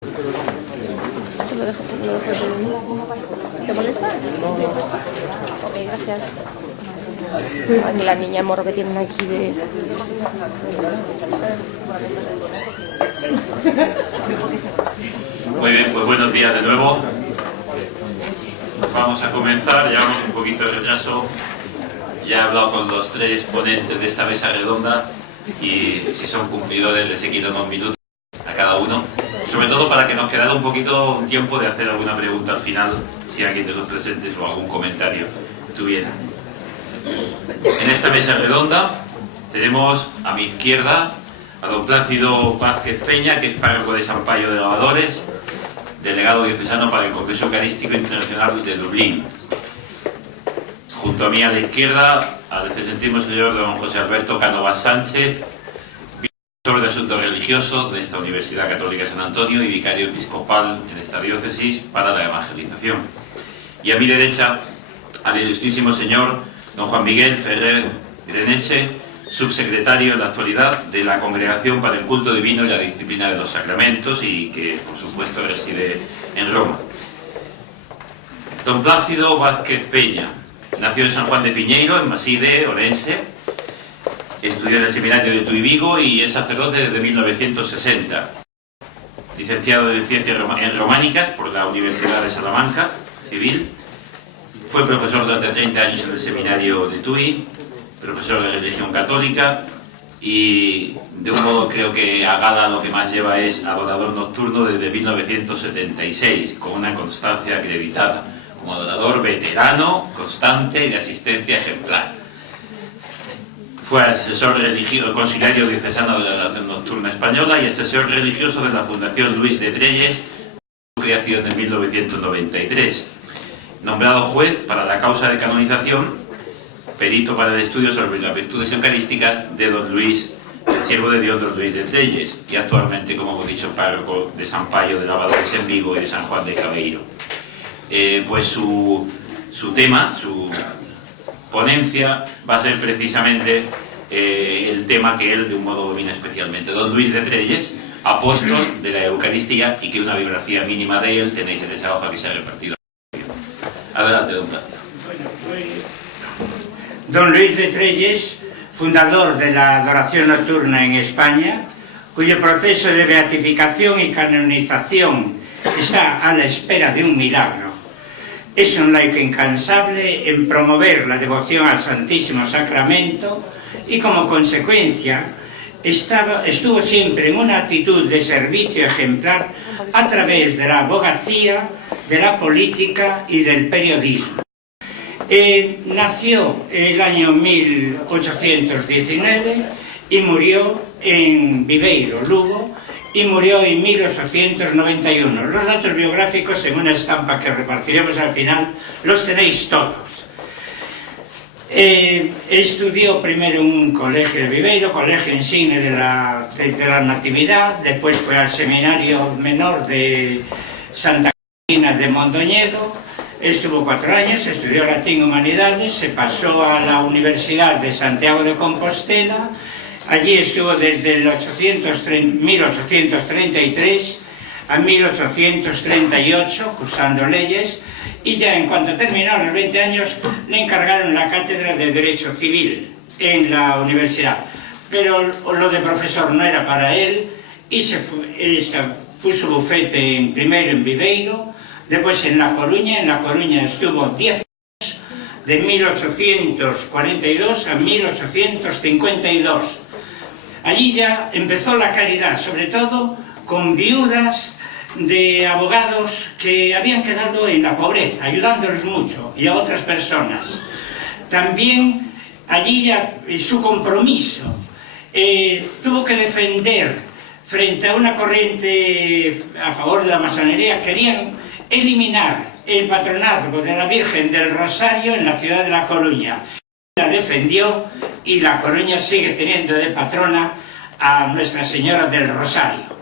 ¿Te molesta? Sí. Ok, gracias. Ay, la niña morro que tienen aquí de... Muy bien, pues buenos días de nuevo. Vamos a comenzar, llevamos un poquito de retraso. Ya he hablado con los tres ponentes de esta mesa redonda y si son cumplidores les he quitado unos minutos a cada uno, sobre todo para que nos quedara un tiempo de hacer alguna pregunta al final, si alguien de los presentes o algún comentario tuviera. En esta mesa redonda tenemos a mi izquierda a don Plácido Vázquez Peña, que es párroco de San Payo de Lavadores, delegado diocesano para el Congreso Eucarístico Internacional de Dublín. Junto a mí a la izquierda, al excelentísimo señor don José Alberto Cánovas Sánchez, vicario de Asuntos Religiosos de esta Universidad Católica de San Antonio y vicario episcopal en esta diócesis para la evangelización. Y a mi derecha, al ilustrísimo señor don Juan Miguel Ferrer Greneche, subsecretario en la actualidad de la Congregación para el Culto Divino y la Disciplina de los Sacramentos y que, por supuesto, reside en Roma. Don Plácido Vázquez Peña nació en San Juan de Piñeiro, en Maside, Orense. Estudió en el Seminario de Tuy Vigo y es sacerdote desde 1960. Licenciado en Ciencias Románicas por la Universidad de Salamanca, Civil. Fue profesor durante 30 años en el Seminario de Tuy, profesor de religión católica y de un modo creo que a gala lo que más lleva es adorador nocturno desde 1976, con una constancia acreditada como adorador veterano, constante y de asistencia ejemplar. Fue asesor religioso, conciliario diocesano de la Oración Nocturna Española y asesor religioso de la Fundación Luis de Trelles, su creación en 1993. Nombrado juez para la causa de canonización, perito para el estudio sobre las virtudes eucarísticas de don Luis, el siervo de Dios don Luis de Trelles, y actualmente, como hemos dicho, párroco de San Payo de Lavadores en Vigo y de San Juan de Cabeiro. Pues su tema, su ponencia va a ser precisamente el tema que él de un modo domina especialmente. Don Luis de Trelles, apóstol de la Eucaristía, y que una biografía mínima de él tenéis en esa hoja que se ha repartido. Adelante, don Plácido. Don Luis de Trelles, fundador de la adoración nocturna en España, cuyo proceso de beatificación y canonización está a la espera de un milagro. Es un laico incansable en promover la devoción al Santísimo Sacramento y, como consecuencia, estuvo siempre en una actitud de servicio ejemplar a través de la abogacía, de la política y del periodismo. Nació el año 1819 y murió en Viveiro, Lugo, y murió en 1891. Los datos biográficos, en una estampa que repartiremos al final, los tenéis todos. Estudió primero en un colegio de Viveiro, colegio insigne de la Natividad, después fue al seminario menor de Santa Catarina de Mondoñedo. Estuvo 4 años, estudió latín y humanidades, se pasó a la Universidad de Santiago de Compostela. Allí estuvo desde el 1833 a 1838 cursando leyes, y ya en cuanto terminó, a los 20 años, le encargaron la cátedra de Derecho Civil en la universidad. Pero lo de profesor no era para él y puso bufete primero en Viveiro, después en La Coruña. En La Coruña estuvo 10 años, de 1842 a 1852. Allí ya empezó la caridad, sobre todo con viudas de abogados que habían quedado en la pobreza, ayudándoles mucho, y a otras personas. También allí ya su compromiso, tuvo que defender frente a una corriente a favor de la masonería. Querían eliminar el patronazgo de la Virgen del Rosario en la ciudad de La Coruña. La defendió y La Coruña sigue teniendo de patrona a Nuestra Señora del Rosario.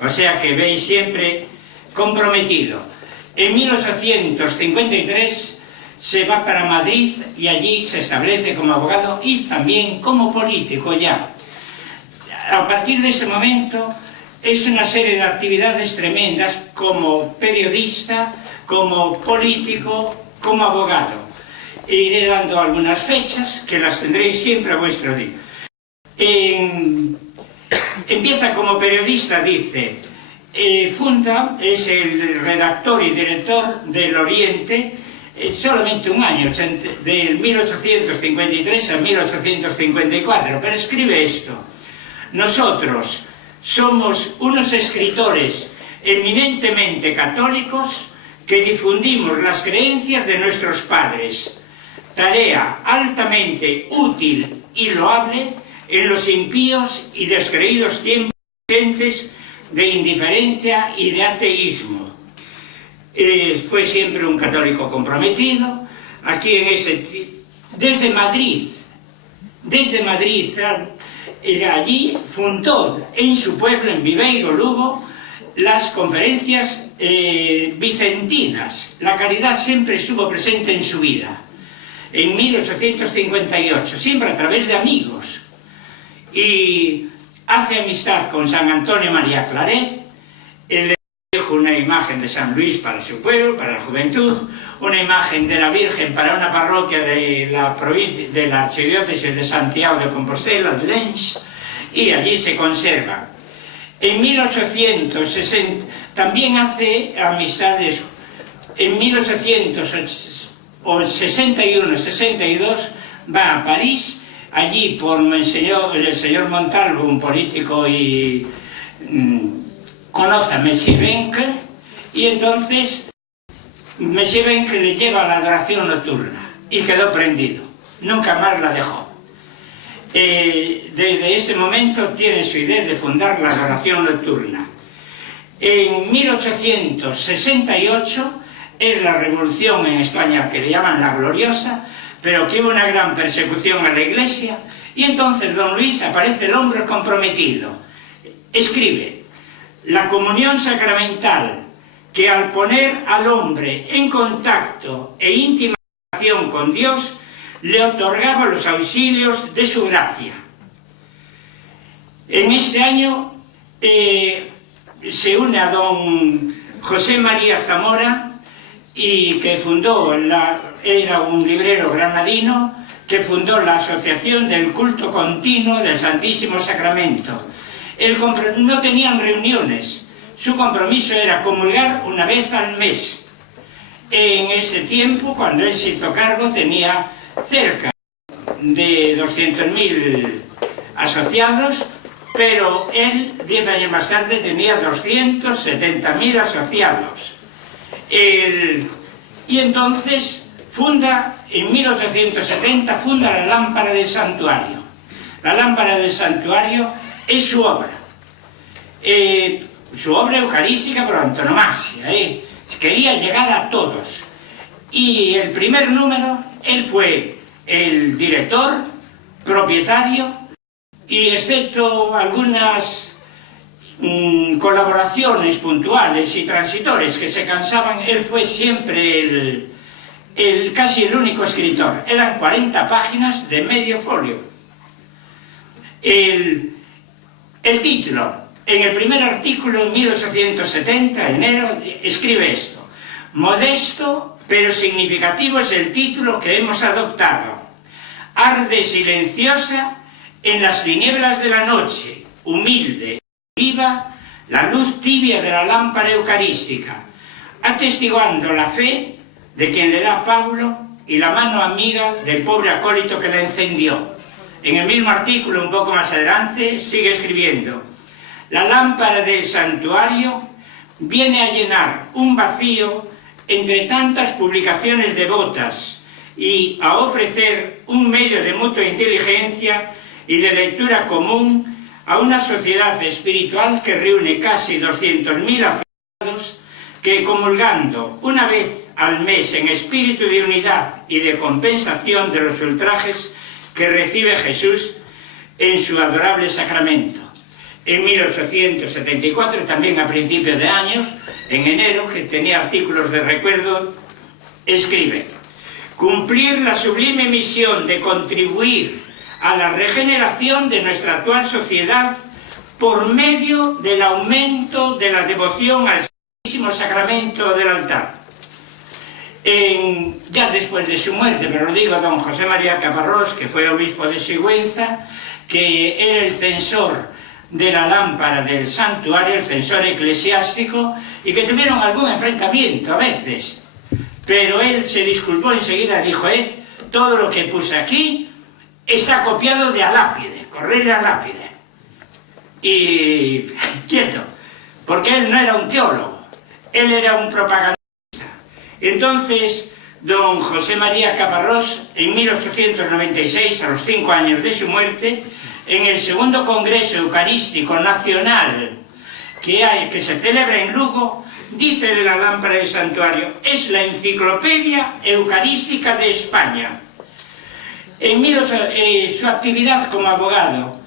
O sea que veis, siempre comprometido. En 1853 se va para Madrid y allí se establece como abogado y también como político ya. A partir de ese momento es una serie de actividades tremendas como periodista, como político, como abogado. Iré dando algunas fechas que las tendréis siempre a vuestro día. Empieza como periodista, dice, funda, es el redactor y director del Oriente, solamente un año, del 1853 a 1854, pero escribe esto: nosotros somos unos escritores eminentemente católicos que difundimos las creencias de nuestros padres, tarea altamente útil y loable en los impíos y descreídos tiempos presentes de indiferencia y de ateísmo. Fue siempre un católico comprometido. Aquí desde Madrid, allí fundó en su pueblo, en Viveiro, Lugo, las conferencias vicentinas. La caridad siempre estuvo presente en su vida. En 1858, siempre a través de amigos. Y hace amistad con San Antonio María Claret. Él le dejó una imagen de San Luis para su pueblo, para la juventud, una imagen de la Virgen para una parroquia de la provincia, de la archidiócesis de Santiago de Compostela, de Lens, y allí se conserva. En 1860 también hace amistades. En 1861-62 va a París. Allí me enseñó el señor Montalvo, un político, y conoce a Monsieur Benque, y entonces Monsieur Benque le lleva a la adoración nocturna y quedó prendido, nunca más la dejó. Desde ese momento tiene su idea de fundar la adoración nocturna. En 1868 es la revolución en España, que le llaman la Gloriosa, pero que hubo una gran persecución a la Iglesia, y entonces don Luis aparece el hombre comprometido. Escribe: la comunión sacramental, que al poner al hombre en contacto e íntima relación con Dios, le otorgaba los auxilios de su gracia. En este año se une a don José María Zamora, y que fundó, era un librero granadino, que fundó la Asociación del Culto Continuo del Santísimo Sacramento. No tenían reuniones, su compromiso era comulgar una vez al mes. En ese tiempo, cuando él se hizo cargo, tenía cerca de 200.000 asociados, pero él, 10 años más tarde, tenía 270.000 asociados. Y entonces en 1870 funda la Lámpara del Santuario. La Lámpara del Santuario es su obra eucarística por antonomasia. Quería llegar a todos. Y el primer número, él fue el director, propietario, y excepto algunas colaboraciones puntuales y transitores que se cansaban, él fue siempre casi el único escritor. Eran 40 páginas de medio folio. El título, en el primer artículo, en 1870, enero, escribe esto: modesto pero significativo es el título que hemos adoptado. Arde silenciosa en las tinieblas de la noche, humilde, viva, la luz tibia de la lámpara eucarística, atestiguando la fe de quien le da Pablo y la mano amiga del pobre acólito que la encendió. En el mismo artículo, un poco más adelante, sigue escribiendo: la lámpara del santuario viene a llenar un vacío entre tantas publicaciones devotas y a ofrecer un medio de mutua inteligencia y de lectura común a una sociedad espiritual que reúne casi 200.000 afiliados que, comulgando una vez al mes en espíritu de unidad y de compensación de los ultrajes que recibe Jesús en su adorable sacramento. En 1874, también a principios de años, en enero, que tenía artículos de recuerdo, escribe: cumplir la sublime misión de contribuir a la regeneración de nuestra actual sociedad por medio del aumento de la devoción al Santísimo Sacramento del altar. Ya después de su muerte, pero lo digo, don José María Caparrós, que fue obispo de Sigüenza, que era el censor de la lámpara del santuario, el censor eclesiástico, y que tuvieron algún enfrentamiento a veces, pero él se disculpó enseguida, dijo, todo lo que puse aquí está copiado de Alápide, Correlio Alápide. Y quieto, porque él no era un teólogo, él era un propagandista. Entonces, don José María Caparrós, en 1896, a los 5 años de su muerte, en el segundo Congreso Eucarístico Nacional que se celebra en Lugo, dice de la lámpara del santuario: es la enciclopedia eucarística de España. Su actividad como abogado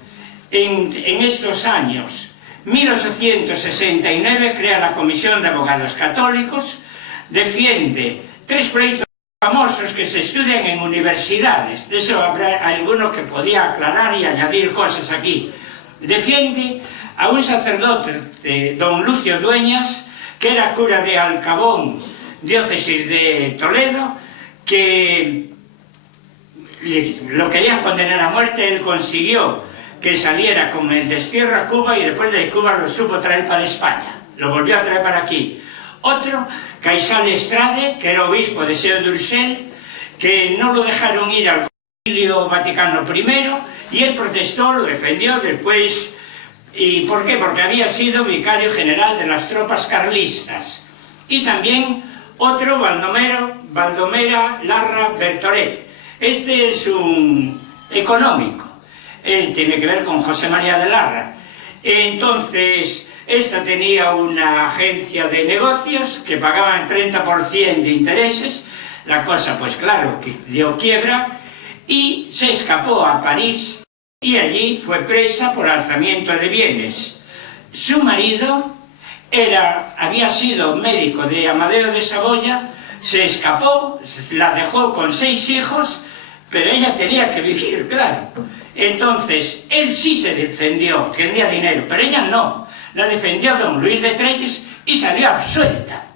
en estos años, 1869, crea la Comisión de Abogados Católicos, defiende 3 proyectos famosos que se estudian en universidades. De eso habrá alguno que podía aclarar y añadir cosas aquí. Defiende a un sacerdote, don Lucio Dueñas, que era cura de Alcabón, diócesis de Toledo, que lo querían condenar a muerte. Él consiguió que saliera con el destierro a Cuba y después de Cuba lo supo traer para España, lo volvió a traer para aquí. Otro, Caixal Estrade, que era obispo de Seu d'Urgell, que no lo dejaron ir al Concilio Vaticano I, y él protestó, lo defendió después. ¿Y por qué? Porque había sido vicario general de las tropas carlistas. Y también otro, Baldomera Larra Bertolet. Este es un económico, él tiene que ver con José María de Larra. Entonces, esta tenía una agencia de negocios que pagaban 30% de intereses. La cosa, pues claro, que dio quiebra y se escapó a París y allí fue presa por alzamiento de bienes. Su marido había sido médico de Amadeo de Saboya, se escapó, la dejó con 6 hijos, pero ella tenía que vivir, claro. Entonces, él sí se defendió, tenía dinero, pero ella no. La defendió don Luis de Trelles y salió absuelta.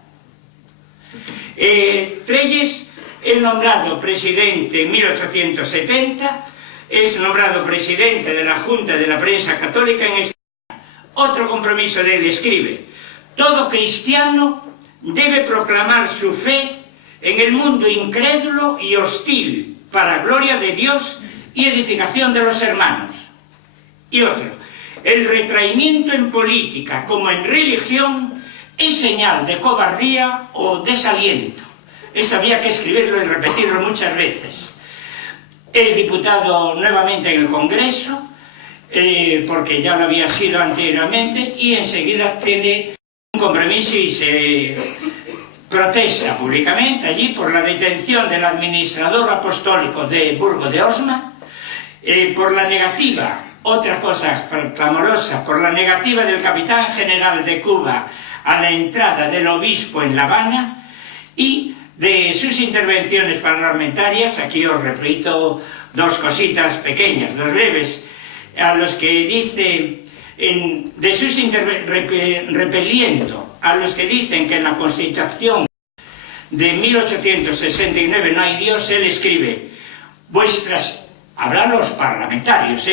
Trelles es nombrado presidente en 1870, es nombrado presidente de la Junta de la Prensa Católica en España. Otro compromiso de él escribe: todo cristiano debe proclamar su fe en el mundo incrédulo y hostil para gloria de Dios y edificación de los hermanos. Y otro: el retraimiento en política como en religión es señal de cobardía o desaliento. Esto había que escribirlo y repetirlo muchas veces. Es diputado nuevamente en el Congreso, porque ya lo había sido anteriormente, y enseguida tiene un compromiso y se protesta públicamente allí por la detención del administrador apostólico de Burgo de Osma, por la negativa, otra cosa clamorosa, por la negativa del capitán general de Cuba a la entrada del obispo en La Habana, y de sus intervenciones parlamentarias. Aquí os repito 2 cositas pequeñas, 2 breves, a los que dice, de sus repeliendo a los que dicen que en la Constitución de 1869 no hay Dios, él escribe: hablan los parlamentarios,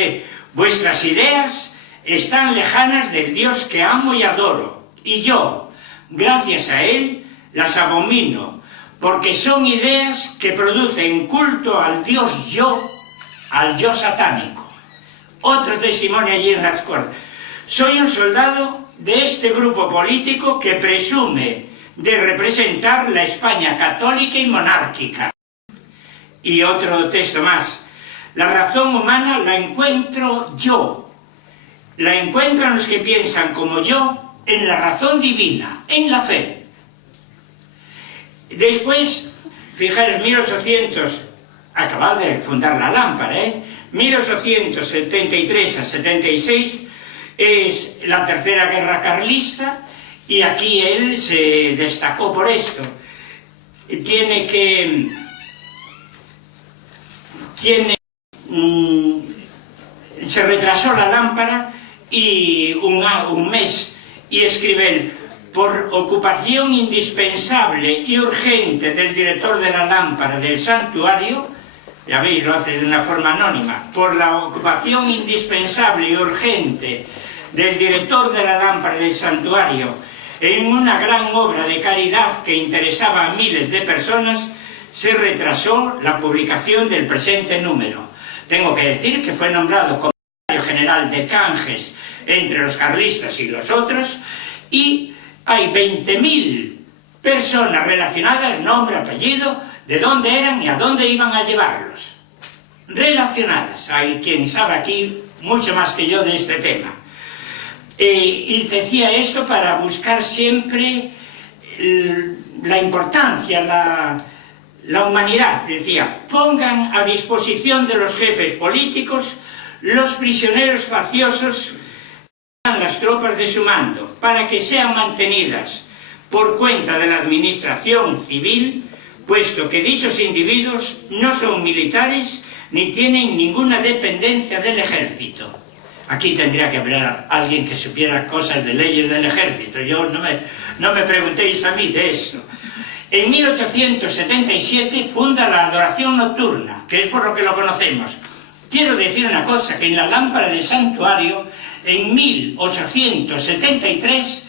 vuestras ideas están lejanas del Dios que amo y adoro, y yo, gracias a él, las abomino, porque son ideas que producen culto al Dios yo, al yo satánico. Otro testimonio allí en las Cortes: soy un soldado de este grupo político que presume de representar la España católica y monárquica. Y otro texto más: la razón humana la encuentro yo, la encuentran los que piensan como yo en la razón divina, en la fe. Después, fijaros, 1800, acababa de fundar la lámpara, 1873 a 76 es la tercera guerra carlista, y aquí él se destacó por esto. Se retrasó la lámpara y un mes, y escribe él: por ocupación indispensable y urgente del director de la lámpara del santuario, ya veis, lo hace de una forma anónima, por la ocupación indispensable y urgente del director de la lámpara del santuario en una gran obra de caridad que interesaba a miles de personas, se retrasó la publicación del presente número. Tengo que decir que fue nombrado comisario general de canjes entre los carlistas y los otros, y hay 20.000 personas relacionadas, nombre, apellido, de dónde eran y a dónde iban a llevarlos. Relacionadas. Hay quien sabe aquí mucho más que yo de este tema. Y decía esto para buscar siempre la importancia, la humanidad. Decía: pongan a disposición de los jefes políticos los prisioneros facciosos, las tropas de su mando, para que sean mantenidas por cuenta de la administración civil, puesto que dichos individuos no son militares ni tienen ninguna dependencia del ejército. Aquí tendría que hablar alguien que supiera cosas de leyes del ejército. Yo no me preguntéis a mí de esto. En 1877 funda la adoración nocturna, que es por lo que lo conocemos. Quiero decir una cosa, que en la lámpara del santuario, en 1873,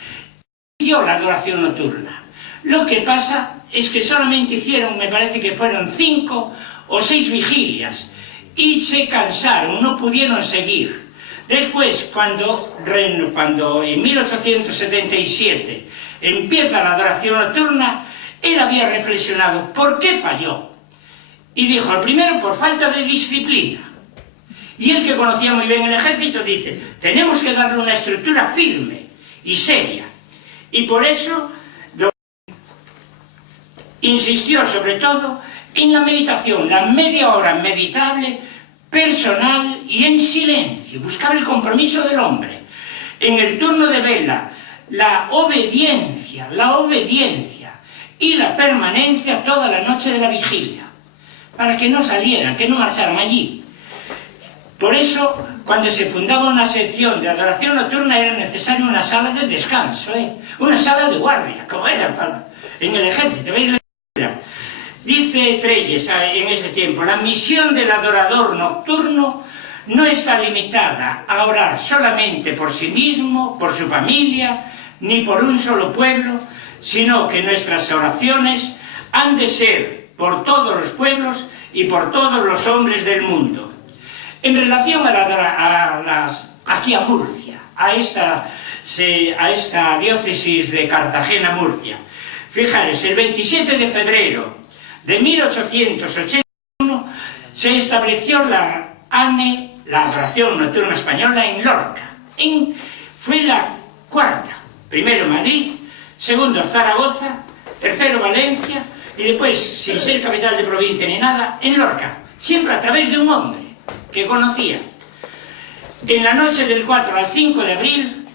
inició la adoración nocturna. Lo que pasa es que solamente hicieron, me parece que fueron 5 o 6 vigilias, y se cansaron, no pudieron seguir. Después, cuando en 1877 empieza la adoración nocturna, él había reflexionado ¿por qué falló? Y dijo: el primero, por falta de disciplina. Y él, que conocía muy bien el ejército, dice: tenemos que darle una estructura firme y seria. Y por eso insistió sobre todo en la meditación, la media hora meditable, personal y en silencio. Buscaba el compromiso del hombre. En el turno de vela, la obediencia y la permanencia toda la noche de la vigilia, para que no salieran, que no marcharan allí. Por eso, cuando se fundaba una sección de adoración nocturna, era necesaria una sala de descanso, una sala de guardia, como era en el ejército. ¿Veis? Dice Trelles en ese tiempo: la misión del adorador nocturno no está limitada a orar solamente por sí mismo, por su familia, ni por un solo pueblo, sino que nuestras oraciones han de ser por todos los pueblos y por todos los hombres del mundo. En relación aquí a Murcia, a esta diócesis de Cartagena-Murcia, fijaros, el 27 de febrero de 1881 se estableció la ANE, la adoración nocturna española, en Lorca. Fue la cuarta. Primero Madrid, segundo Zaragoza, tercero Valencia, y después, sin ser capital de provincia ni nada, en Lorca. Siempre a través de un hombre que conocía. En la noche del 4 al 5 de abril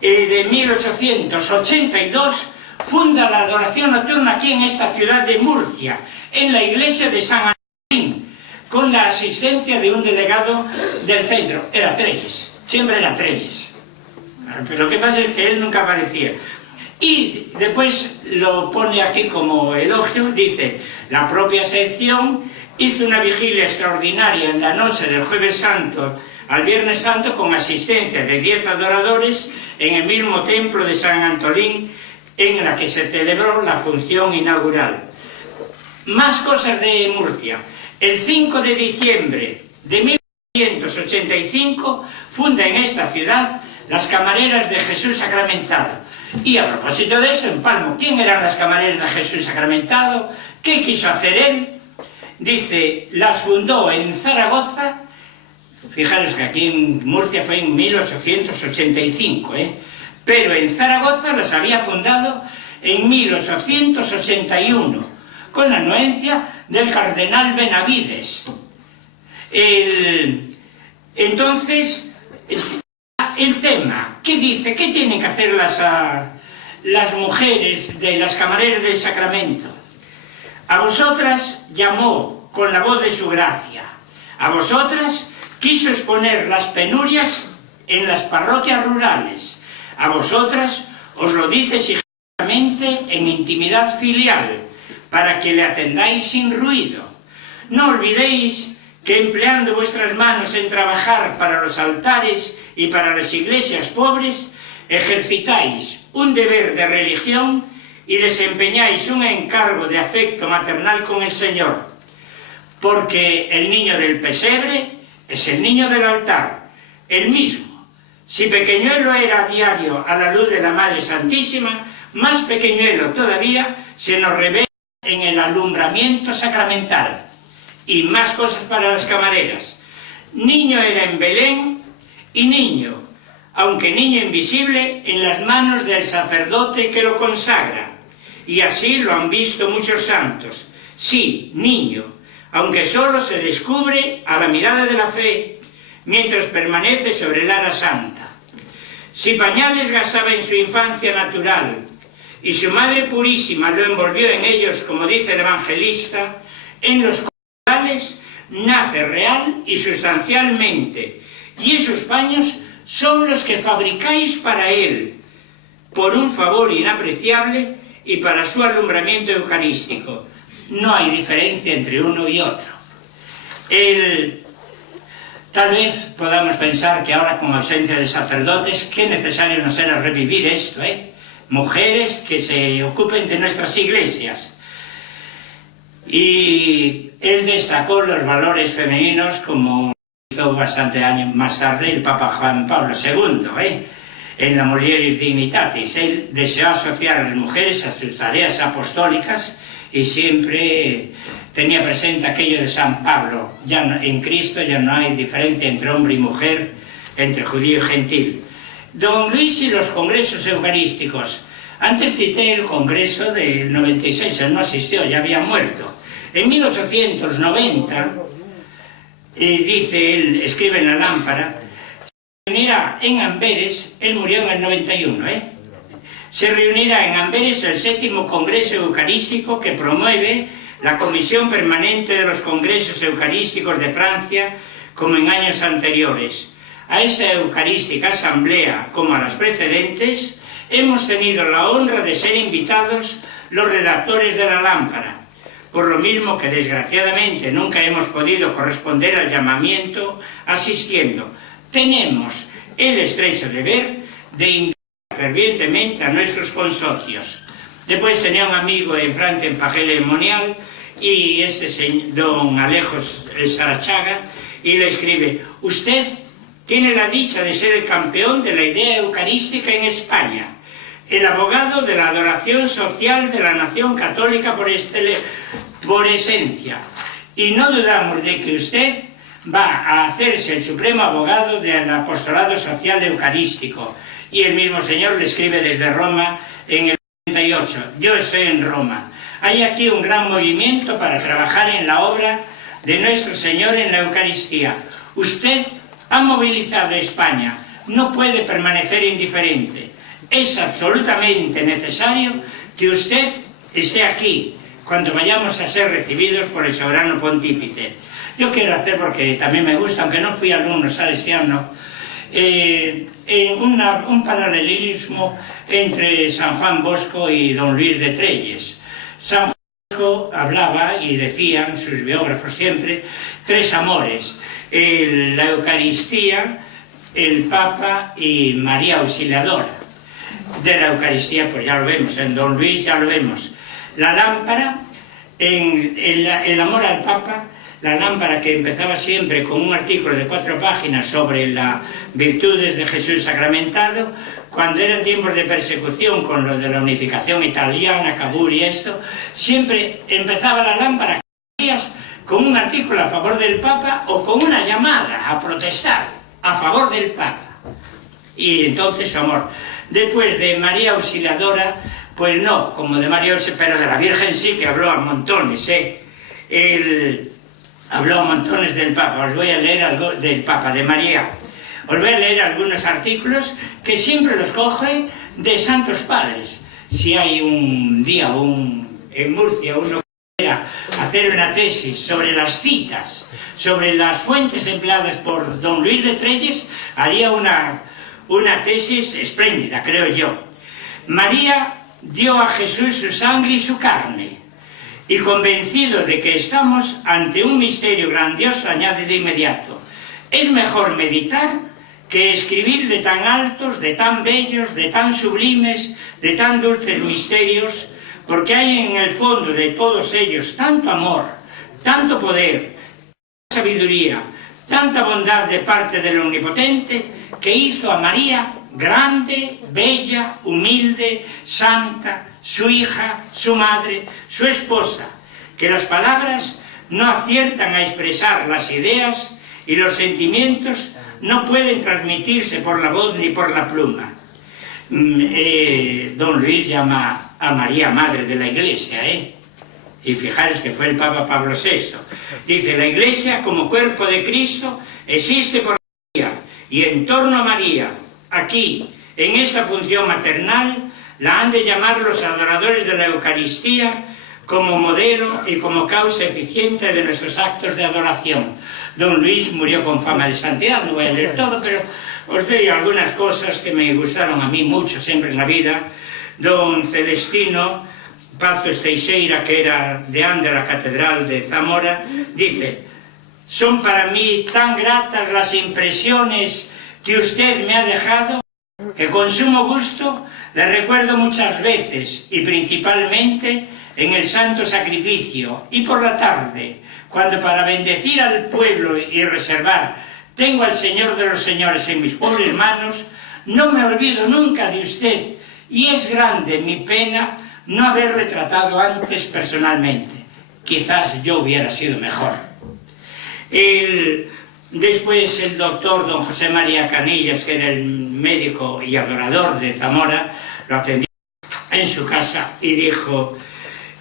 de 1882 funda la adoración nocturna aquí en esta ciudad de Murcia, en la iglesia de San Antolín, con la asistencia de un delegado del centro. Era Trelles, siempre era Trelles. Pero lo que pasa es que él nunca aparecía. Y después lo pone aquí como elogio, dice: la propia sección hizo una vigilia extraordinaria en la noche del Jueves Santo al Viernes Santo, con asistencia de 10 adoradores en el mismo templo de San Antolín, en la que se celebró la función inaugural. Más cosas de Murcia. El 5 de diciembre de 1985 funda en esta ciudad las Camareras de Jesús Sacramentado. Y a propósito de eso, en Palmo, ¿quién eran las Camareras de Jesús Sacramentado? ¿Qué quiso hacer él? Dice: las fundó en Zaragoza. Fijaros que aquí en Murcia fue en 1885, pero en Zaragoza las había fundado en 1881, con la anuencia del cardenal Benavides. Entonces, el tema, ¿qué dice? ¿Qué tienen que hacer las mujeres de las Camareras del Sacramento? A vosotras llamó con la voz de su gracia, a vosotras quiso exponer las penurias en las parroquias rurales. A vosotras os lo dice sigilosamente en intimidad filial, para que le atendáis sin ruido. No olvidéis que empleando vuestras manos en trabajar para los altares y para las iglesias pobres, ejercitáis un deber de religión y desempeñáis un encargo de afecto maternal con el Señor, porque el niño del pesebre es el niño del altar, el mismo. Si pequeñuelo era a diario a la luz de la Madre Santísima, más pequeñuelo todavía se nos revela en el alumbramiento sacramental. Y más cosas para las camareras. Niño era en Belén y niño, aunque niño invisible, en las manos del sacerdote que lo consagra. Y así lo han visto muchos santos. Sí, niño, aunque solo se descubre a la mirada de la fe, mientras permanece sobre el ara santa. Si pañales gastaba en su infancia natural, y su Madre Purísima lo envolvió en ellos, como dice el evangelista, en los nace real y sustancialmente, y esos paños son los que fabricáis para él, por un favor inapreciable y para su alumbramiento eucarístico. No hay diferencia entre uno y otro. Tal vez podamos pensar que ahora, con ausencia de sacerdotes, qué necesario nos era revivir esto, mujeres que se ocupen de nuestras iglesias. Y él destacó los valores femeninos, como hizo bastante años más tarde el Papa Juan Pablo II, en la Mulieris Dignitatis. Él deseó asociar a las mujeres a sus tareas apostólicas y siempre tenía presente aquello de San Pablo: en Cristo ya no hay diferencia entre hombre y mujer, entre judío y gentil. Don Luis y los congresos eucarísticos. Antes cité el congreso del 96, él no asistió, ya había muerto. En 1890, dice él, escribe en la lámpara, se reunirá en Amberes, él murió en el 91, se reunirá en Amberes el 7º Congreso Eucarístico que promueve la Comisión Permanente de los Congresos Eucarísticos de Francia, como en años anteriores. A esa eucarística asamblea, como a las precedentes, hemos tenido la honra de ser invitados los redactores de la lámpara, por lo mismo que desgraciadamente nunca hemos podido corresponder al llamamiento asistiendo. Tenemos el estrecho deber de invitar fervientemente a nuestros consocios. Después tenía un amigo en Francia, en Pagé-le-Monial, y don Alejos Sarachaga, y le escribe: usted tiene la dicha de ser el campeón de la idea eucarística en España, el abogado de la adoración social de la nación católica por esencia, y no dudamos de que usted va a hacerse el supremo abogado del apostolado social eucarístico. Y el mismo señor le escribe desde Roma en el 98: yo estoy en Roma. Hay aquí un gran movimiento para trabajar en la obra de nuestro Señor en la Eucaristía. Usted ha movilizado a España, no puede permanecer indiferente. Es absolutamente necesario que usted esté aquí cuando vayamos a ser recibidos por el soberano pontífice. Yo quiero hacer, porque también me gusta, aunque no fui alumno salesiano, un paralelismo entre San Juan Bosco y don Luis de Trelles. San Juan Bosco hablaba, y decían sus biógrafos siempre, tres amores: la Eucaristía, el Papa y María Auxiliadora. De la Eucaristía, pues ya lo vemos, en don Luis ya lo vemos. La lámpara, el amor al Papa, la lámpara que empezaba siempre con un artículo de 4 páginas sobre las virtudes de Jesús sacramentado. Cuando eran tiempos de persecución con lo de la unificación italiana, Cavour y esto, siempre empezaba la lámpara con un artículo a favor del Papa o con una llamada a protestar a favor del Papa. Y entonces su amor. Después de María Auxiliadora, pues no, como de María Auxiliadora, pero de la Virgen sí, que habló a montones, habló a montones del Papa. Os voy a leer algo del Papa, de María. Os voy a leer algunos artículos que siempre los coge de Santos Padres. Si hay un día en Murcia uno que quiera hacer una tesis sobre las citas, sobre las fuentes empleadas por don Luis de Trelles, haría una tesis espléndida, creo yo. María dio a Jesús su sangre y su carne, y convencido de que estamos ante un misterio grandioso, añade de inmediato: es mejor meditar que escribir de tan altos, de tan bellos, de tan sublimes, de tan dulces misterios, porque hay en el fondo de todos ellos tanto amor, tanto poder, tanta sabiduría, tanta bondad de parte del Omnipotente, que hizo a María grande, bella, humilde, santa, su hija, su madre, su esposa, que las palabras no aciertan a expresar las ideas y los sentimientos no pueden transmitirse por la voz ni por la pluma. Don Luis llama a María Madre de la Iglesia, y fijaros que fue el Papa Pablo VI. Dice: la Iglesia como cuerpo de Cristo existe por María, y en torno a María, aquí, en esta función maternal, la han de llamar los adoradores de la Eucaristía como modelo y como causa eficiente de nuestros actos de adoración. Don Luis murió con fama de santidad, no voy a leer todo, pero os doy algunas cosas que me gustaron a mí mucho siempre en la vida. Don Celestino Pazos Teixeira, que era deán de la Catedral de Zamora, dice: son para mí tan gratas las impresiones que usted me ha dejado, que con sumo gusto le recuerdo muchas veces, y principalmente en el santo sacrificio, y por la tarde, cuando para bendecir al pueblo y reservar tengo al Señor de los Señores en mis pobres manos, no me olvido nunca de usted, y es grande mi pena no haberle tratado antes personalmente. Quizás yo hubiera sido mejor. Después el doctor don José María Canillas, que era el médico y adorador de Zamora, lo atendió en su casa y dijo: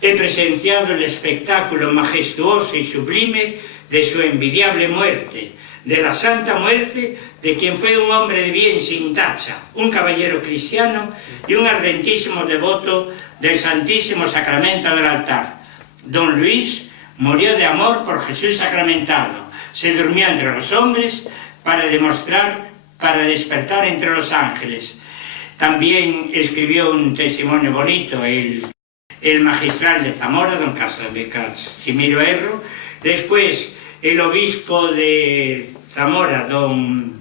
he presenciado el espectáculo majestuoso y sublime de su envidiable muerte, de la santa muerte de quien fue un hombre de bien sin tacha, un caballero cristiano y un ardentísimo devoto del Santísimo Sacramento del altar. Don Luis murió de amor por Jesús sacramentado, se durmió entre los hombres para despertar entre los ángeles. También escribió un testimonio bonito el magistral de Zamora, don Casimiro Erro. Después el obispo de Zamora, don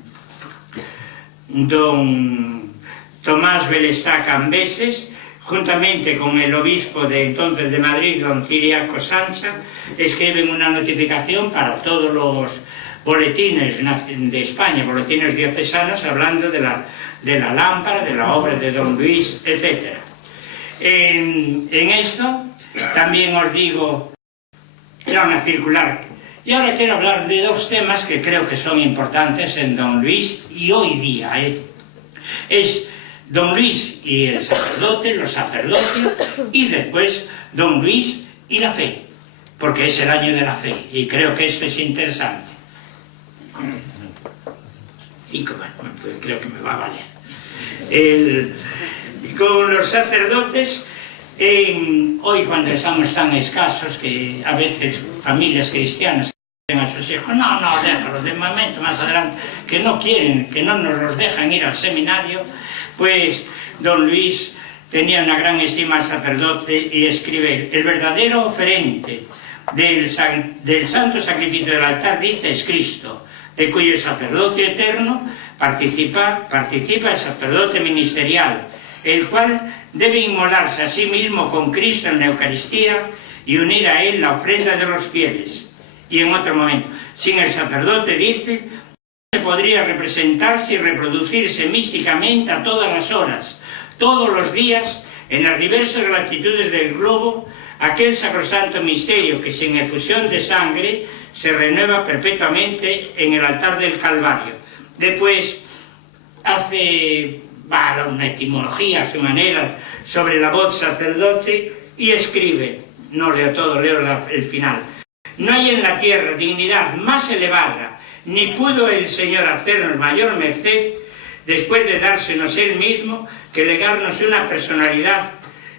Tomás Belestá Cambeses, juntamente con el obispo de entonces de Madrid, don Ciriaco Sancha, escriben una notificación para todos los boletines de España, boletines diocesanos, hablando de la lámpara, de la obra de don Luis, etc. En esto también os digo, era una circular. Y ahora quiero hablar de dos temas que creo que son importantes en don Luis y hoy día. Es don Luis y el sacerdote, los sacerdotes, y después don Luis y la fe, porque es el año de la fe, y creo que esto es interesante. Y creo que me va a valer. Con los sacerdotes, hoy cuando estamos tan escasos que a veces familias cristianas dicen a sus hijos: no, déjalos de momento, más adelante, que no quieren, que no nos los dejan ir al seminario, pues don Luis tenía una gran estima al sacerdote y escribe: el verdadero oferente del santo sacrificio del altar, dice, es Cristo, de cuyo sacerdocio eterno participa el sacerdote ministerial, el cual debe inmolarse a sí mismo con Cristo en la Eucaristía y unir a él la ofrenda de los fieles. Y en otro momento: sin el sacerdote, dice, se podría representarse y reproducirse místicamente a todas las horas, todos los días, en las diversas latitudes del globo, aquel sacrosanto misterio que sin efusión de sangre se renueva perpetuamente en el altar del Calvario. Después hace una etimología a su manera sobre la voz sacerdote y escribe, no leo todo, leo el final: no hay en la tierra dignidad más elevada, ni pudo el Señor hacernos mayor merced, después de dársenos Él mismo, que legarnos una personalidad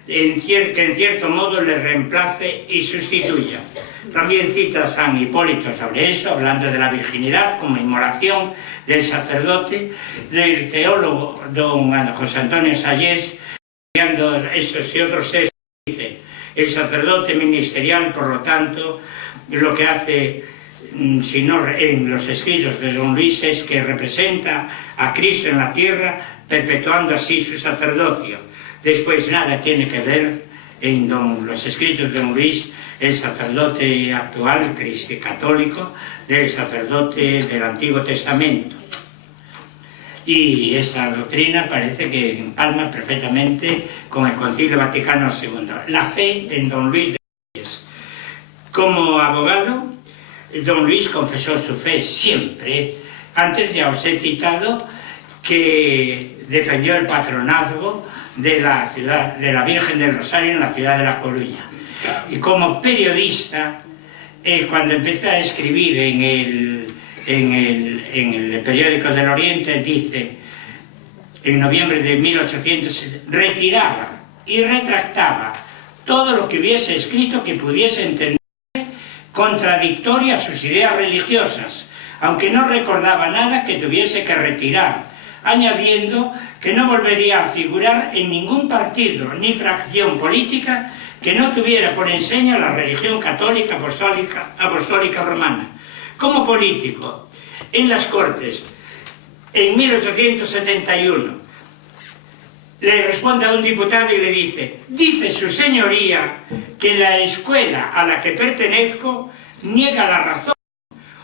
que en cierto modo le reemplace y sustituya. También cita a San Hipólito sobre eso, hablando de la virginidad como inmolación del sacerdote, del teólogo don José Antonio Sayés, estudiando estos y otros textos, dice: el sacerdote ministerial, por lo tanto, lo que hace, si no en los escritos de don Luis, es que representa a Cristo en la tierra, perpetuando así su sacerdocio. Después nada tiene que ver en los escritos de don Luis el sacerdote actual, católico, del sacerdote del Antiguo Testamento. Y esa doctrina parece que empalma perfectamente con el Concilio Vaticano II. La fe en don Luis de Reyes. Como abogado, don Luis confesó su fe siempre. Antes ya os he citado que defendió el patronazgo de la ciudad, de la Virgen del Rosario en la ciudad de La Coruña. Y como periodista, cuando empecé a escribir en el periódico del Oriente, dice, en noviembre de 1800, retiraba y retractaba todo lo que hubiese escrito que pudiese entender contradictoria a sus ideas religiosas, aunque no recordaba nada que tuviese que retirar, añadiendo que no volvería a figurar en ningún partido ni fracción política que no tuviera por enseña la religión católica apostólica romana. Como político, en las Cortes, en 1871, le responde a un diputado y le dice su señoría que la escuela a la que pertenezco niega la razón,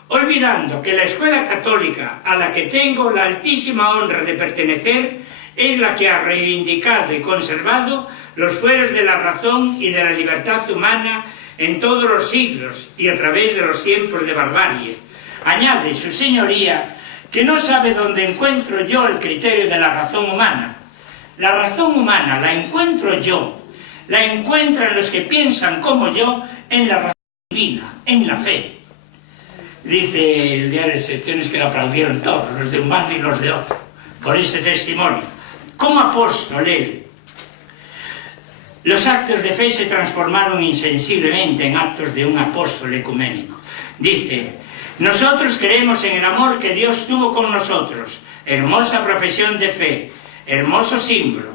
olvidando que la escuela católica a la que tengo la altísima honra de pertenecer es la que ha reivindicado y conservado los fueros de la razón y de la libertad humana en todos los siglos y a través de los tiempos de barbarie. Añade su señoría que no sabe dónde encuentro yo el criterio de la razón humana. La razón humana la encuentro yo, la encuentran los que piensan como yo en la razón divina, en la fe. Dice el diario de secciones que lo aplaudieron todos, los de un bando y los de otro, por ese testimonio. Como apóstol él, los actos de fe se transformaron insensiblemente en actos de un apóstol ecuménico. Dice: nosotros creemos en el amor que Dios tuvo con nosotros, hermosa profesión de fe, hermoso símbolo.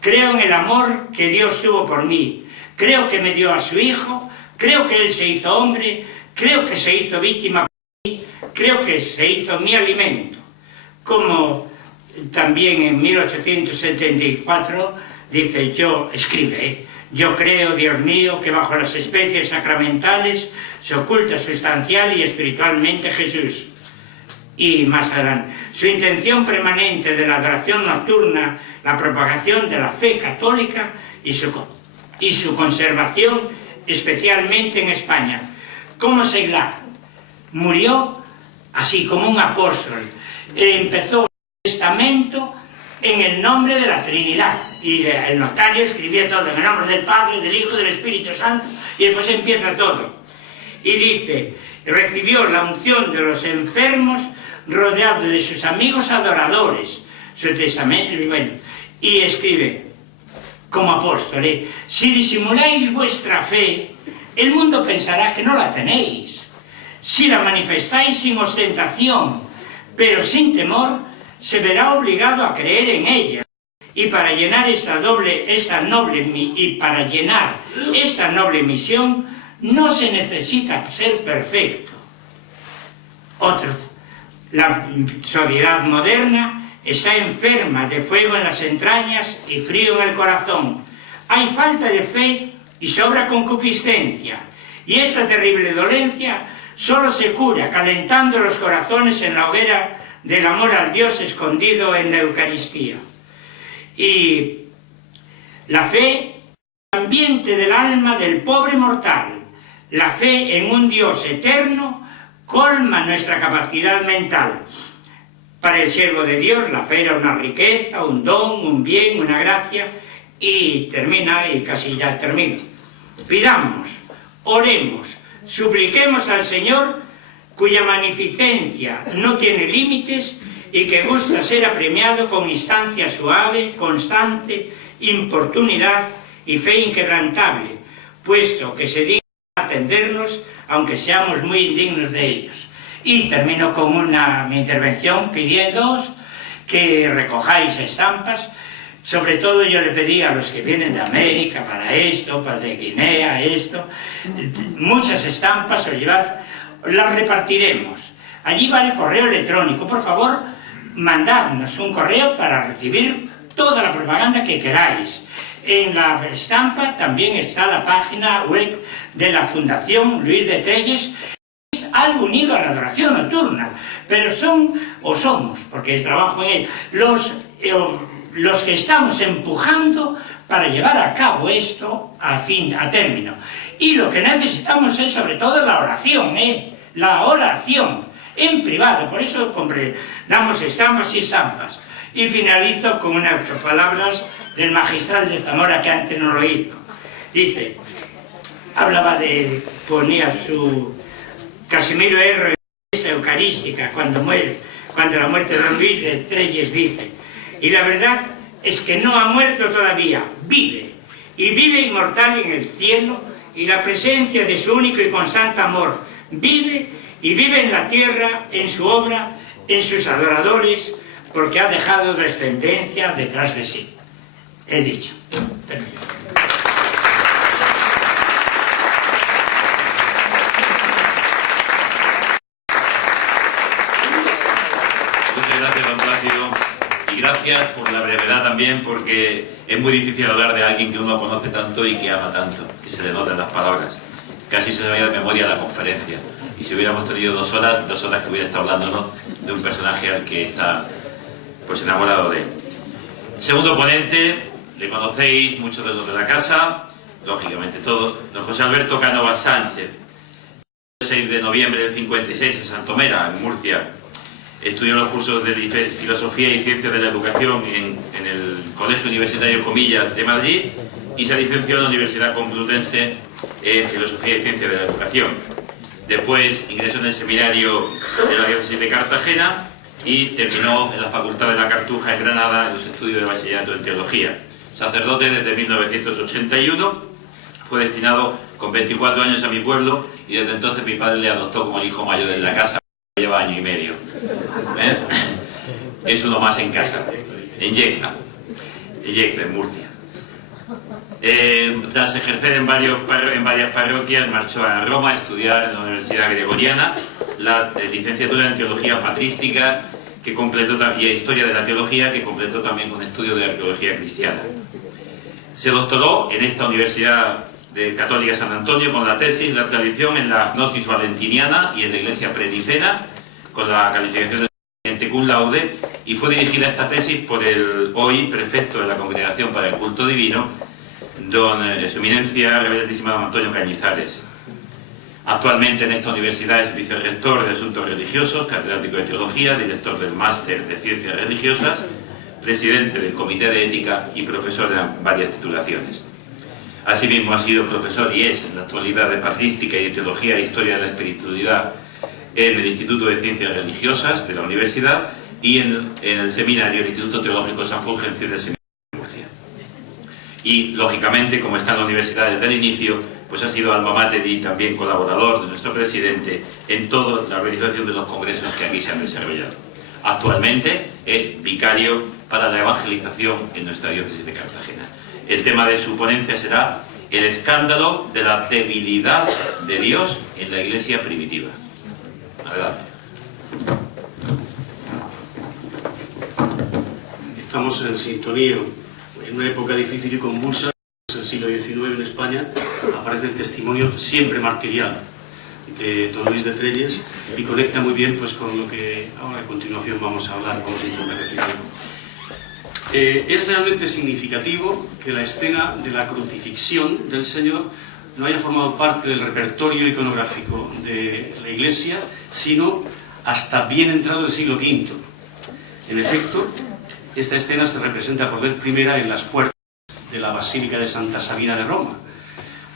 Creo en el amor que Dios tuvo por mí, creo que me dio a su Hijo, creo que Él se hizo hombre, creo que se hizo víctima por mí, creo que se hizo mi alimento. Como también en 1874 dice, yo creo, Dios mío, que bajo las especies sacramentales se oculta sustancial y espiritualmente Jesús. Y más adelante, su intención permanente de la adoración nocturna, la propagación de la fe católica y su conservación, especialmente en España. Como Seglar murió así como un apóstol, empezó el testamento en el nombre de la Trinidad, y el notario escribía todo en el nombre del Padre, del Hijo y del Espíritu Santo, y después empieza todo. Y dice, recibió la unción de los enfermos, rodeado de sus amigos adoradores, su testamento, bueno, y escribe, como apóstol, si disimuláis vuestra fe, el mundo pensará que no la tenéis. Si la manifestáis sin ostentación, pero sin temor, se verá obligado a creer en ella. Y para llenar esta noble misión, no se necesita ser perfecto. Otro, la sociedad moderna está enferma de fuego en las entrañas y frío en el corazón. Hay falta de fe y sobra concupiscencia. Y esa terrible dolencia solo se cura calentando los corazones en la hoguera del amor al Dios escondido en la Eucaristía. Y la fe, ambiente del alma del pobre mortal. La fe en un Dios eterno colma nuestra capacidad mental. Para el siervo de Dios, la fe era una riqueza, un don, un bien, una gracia, y termina, y casi ya termino. Pidamos, oremos, supliquemos al Señor, cuya magnificencia no tiene límites y que gusta ser apremiado con instancia suave, constante, importunidad y fe inquebrantable, puesto que se dignan a atendernos, aunque seamos muy indignos de ellos. Y termino con mi intervención pidiéndoos que recojáis estampas. Sobre todo yo le pedí a los que vienen de América para esto, para de Guinea, esto, muchas estampas o llevar, las repartiremos. Allí va el correo electrónico, por favor, mandadnos un correo para recibir toda la propaganda que queráis. En la estampa también está la página web de la Fundación Luis de Trelles. Es algo unido a la adoración nocturna, pero somos, porque trabajo en ello, los que estamos empujando para llevar a cabo esto a término. Y lo que necesitamos es sobre todo la oración, la oración en privado. Por eso damos estampas y estampas. Y finalizo con unas palabras del magistral de Zamora, que antes no lo hizo. Dice, ponía su Casimiro R. eucarística cuando la muerte de don Luis de Trelles, dice: y la verdad es que no ha muerto todavía, vive, y vive inmortal en el cielo, y la presencia de su único y constante amor vive, y vive en la tierra, en su obra, en sus adoradores, porque ha dejado descendencia detrás de sí. He dicho. Termino. Muchas gracias, don Plácido. Y gracias por la brevedad también, porque es muy difícil hablar de alguien que uno conoce tanto y que ama tanto, que se le notan las palabras. Casi se me vaya de memoria la conferencia. Y si hubiéramos tenido 2 horas que hubiera estado hablándonos de un personaje al que está pues enamorado de él. Segundo ponente, le conocéis muchos de los de la casa, lógicamente todos, don José Alberto Cánovas Sánchez. El 6 de noviembre del 56 en Santomera, en Murcia. Estudió los cursos de Filosofía y Ciencias de la Educación en el Colegio Universitario Comillas de Madrid y se licenció en la Universidad Complutense en Filosofía y Ciencias de la Educación. Después ingresó en el seminario de la Diócesis de Cartagena y terminó en la Facultad de la Cartuja en Granada en los estudios de bachillerato en Teología. Sacerdote desde 1981, fue destinado con 24 años a mi pueblo y desde entonces mi padre le adoptó como el hijo mayor de la casa. Lleva año y medio. Es uno más en casa, en Yecla, en Murcia. Tras ejercer en varias parroquias, marchó a Roma a estudiar en la Universidad Gregoriana la licenciatura en Teología Patrística que completó, y Historia de la Teología, que completó también con estudio de Arqueología Cristiana. Se doctoró en esta Universidad de Católica San Antonio con la tesis La tradición en la gnosis valentiniana y en la Iglesia prenicena, con la calificación de cum laude, y fue dirigida esta tesis por el hoy prefecto de la Congregación para el Culto Divino, su eminencia reverendísima don Antonio Cañizares. Actualmente en esta universidad es vicerrector de Asuntos Religiosos, catedrático de Teología, director del Máster de Ciencias Religiosas, presidente del Comité de Ética y profesor de varias titulaciones. Asimismo ha sido profesor y es en la actualidad de Patrística y de Teología e Historia de la Espiritualidad en el Instituto de Ciencias Religiosas de la Universidad y en el seminario, el Instituto Teológico San Fulgencio del Seminario de Murcia. Y, lógicamente, como está en la universidad desde el inicio, pues ha sido alma mater y también colaborador de nuestro presidente en toda la organización de los congresos que aquí se han desarrollado. Actualmente es vicario para la evangelización en nuestra diócesis de Cartagena. El tema de su ponencia será el escándalo de la debilidad de Dios en la Iglesia primitiva. Adelante. Estamos en sintonía en una época difícil y convulsa. En el siglo XIX en España aparece el testimonio siempre martirial de don Luis de Trelles y conecta muy bien pues con lo que ahora a continuación vamos a hablar, vamos a intentar reflexionar. Es realmente significativo que la escena de la crucifixión del Señor no haya formado parte del repertorio iconográfico de la Iglesia, sino hasta bien entrado el siglo V. En efecto, esta escena se representa por vez primera en las puertas de la Basílica de Santa Sabina de Roma.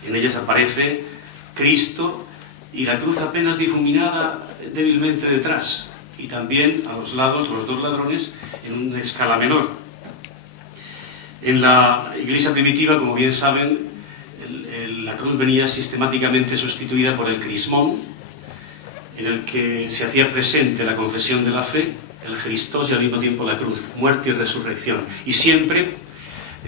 En ellas aparece Cristo y la cruz apenas difuminada débilmente detrás, y también a los lados los dos ladrones en una escala menor. En la Iglesia primitiva, como bien saben, la cruz venía sistemáticamente sustituida por el crismón, en el que se hacía presente la confesión de la fe, el Christos y al mismo tiempo la cruz, muerte y resurrección. Y siempre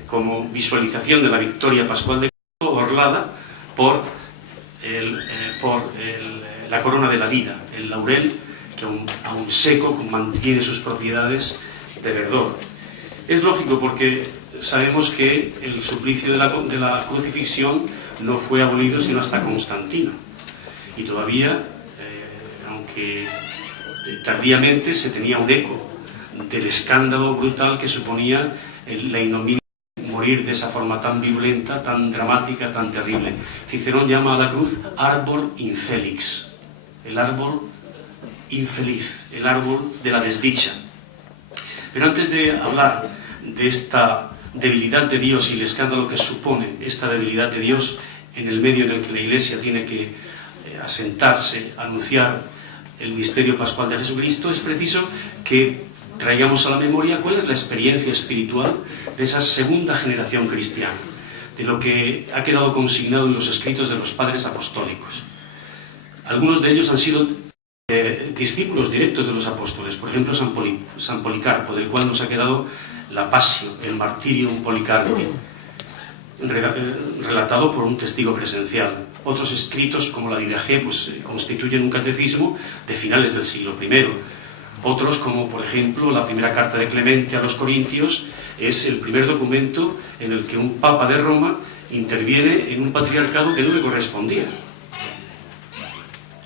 como visualización de la victoria pascual de Cristo, orlada por la corona de la vida, el laurel, que aún seco mantiene sus propiedades de verdor. Es lógico porque sabemos que el suplicio de la crucifixión no fue abolido sino hasta Constantino. Y todavía, aunque tardíamente, se tenía un eco del escándalo brutal que suponía la ignominia de morir de esa forma tan violenta, tan dramática, tan terrible. Cicerón llama a la cruz árbol infelix, el árbol infeliz, el árbol de la desdicha. Pero antes de hablar de esta debilidad de Dios y el escándalo que supone esta debilidad de Dios en el medio en el que la Iglesia tiene que asentarse, anunciar el misterio pascual de Jesucristo, es preciso que traigamos a la memoria cuál es la experiencia espiritual de esa segunda generación cristiana, de lo que ha quedado consignado en los escritos de los padres apostólicos. Algunos de ellos han sido discípulos directos de los apóstoles, por ejemplo San Policarpo, del cual nos ha quedado la Pasio, el Martirium Policarpi, relatado por un testigo presencial. Otros escritos, como la Didache, pues constituyen un catecismo de finales del siglo I. Otros, como por ejemplo la primera carta de Clemente a los Corintios, es el primer documento en el que un papa de Roma interviene en un patriarcado que no le correspondía,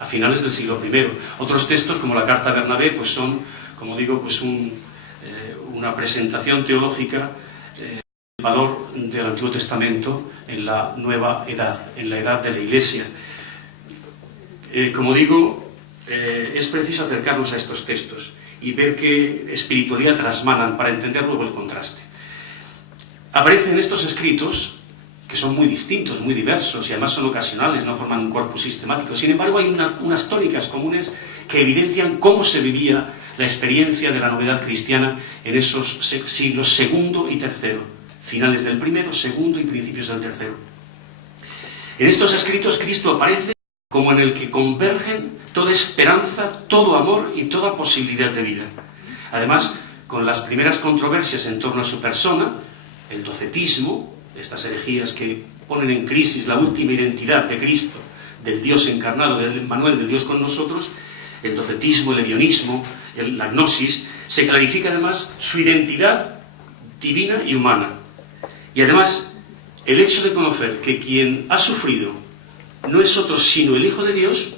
a finales del siglo I. Otros textos, como la carta a Bernabé, pues son, como digo, pues una presentación teológica del valor del Antiguo Testamento en la nueva edad, en la edad de la Iglesia. Como digo, es preciso acercarnos a estos textos y ver qué espiritualidad trasmanan para entender luego el contraste. Aparecen estos escritos, que son muy distintos, muy diversos y además son ocasionales, no forman un corpus sistemático. Sin embargo, hay unas tónicas comunes que evidencian cómo se vivía la experiencia de la novedad cristiana en esos siglos segundo y tercero, finales del primero, segundo y principios del tercero. En estos escritos Cristo aparece como en el que convergen toda esperanza, todo amor y toda posibilidad de vida. Además, con las primeras controversias en torno a su persona, el docetismo, estas herejías que ponen en crisis la última identidad de Cristo, del Dios encarnado, del Emmanuel, del Dios con nosotros, el docetismo, el evionismo, la gnosis, se clarifica además su identidad divina y humana. Y además, el hecho de conocer que quien ha sufrido no es otro sino el Hijo de Dios,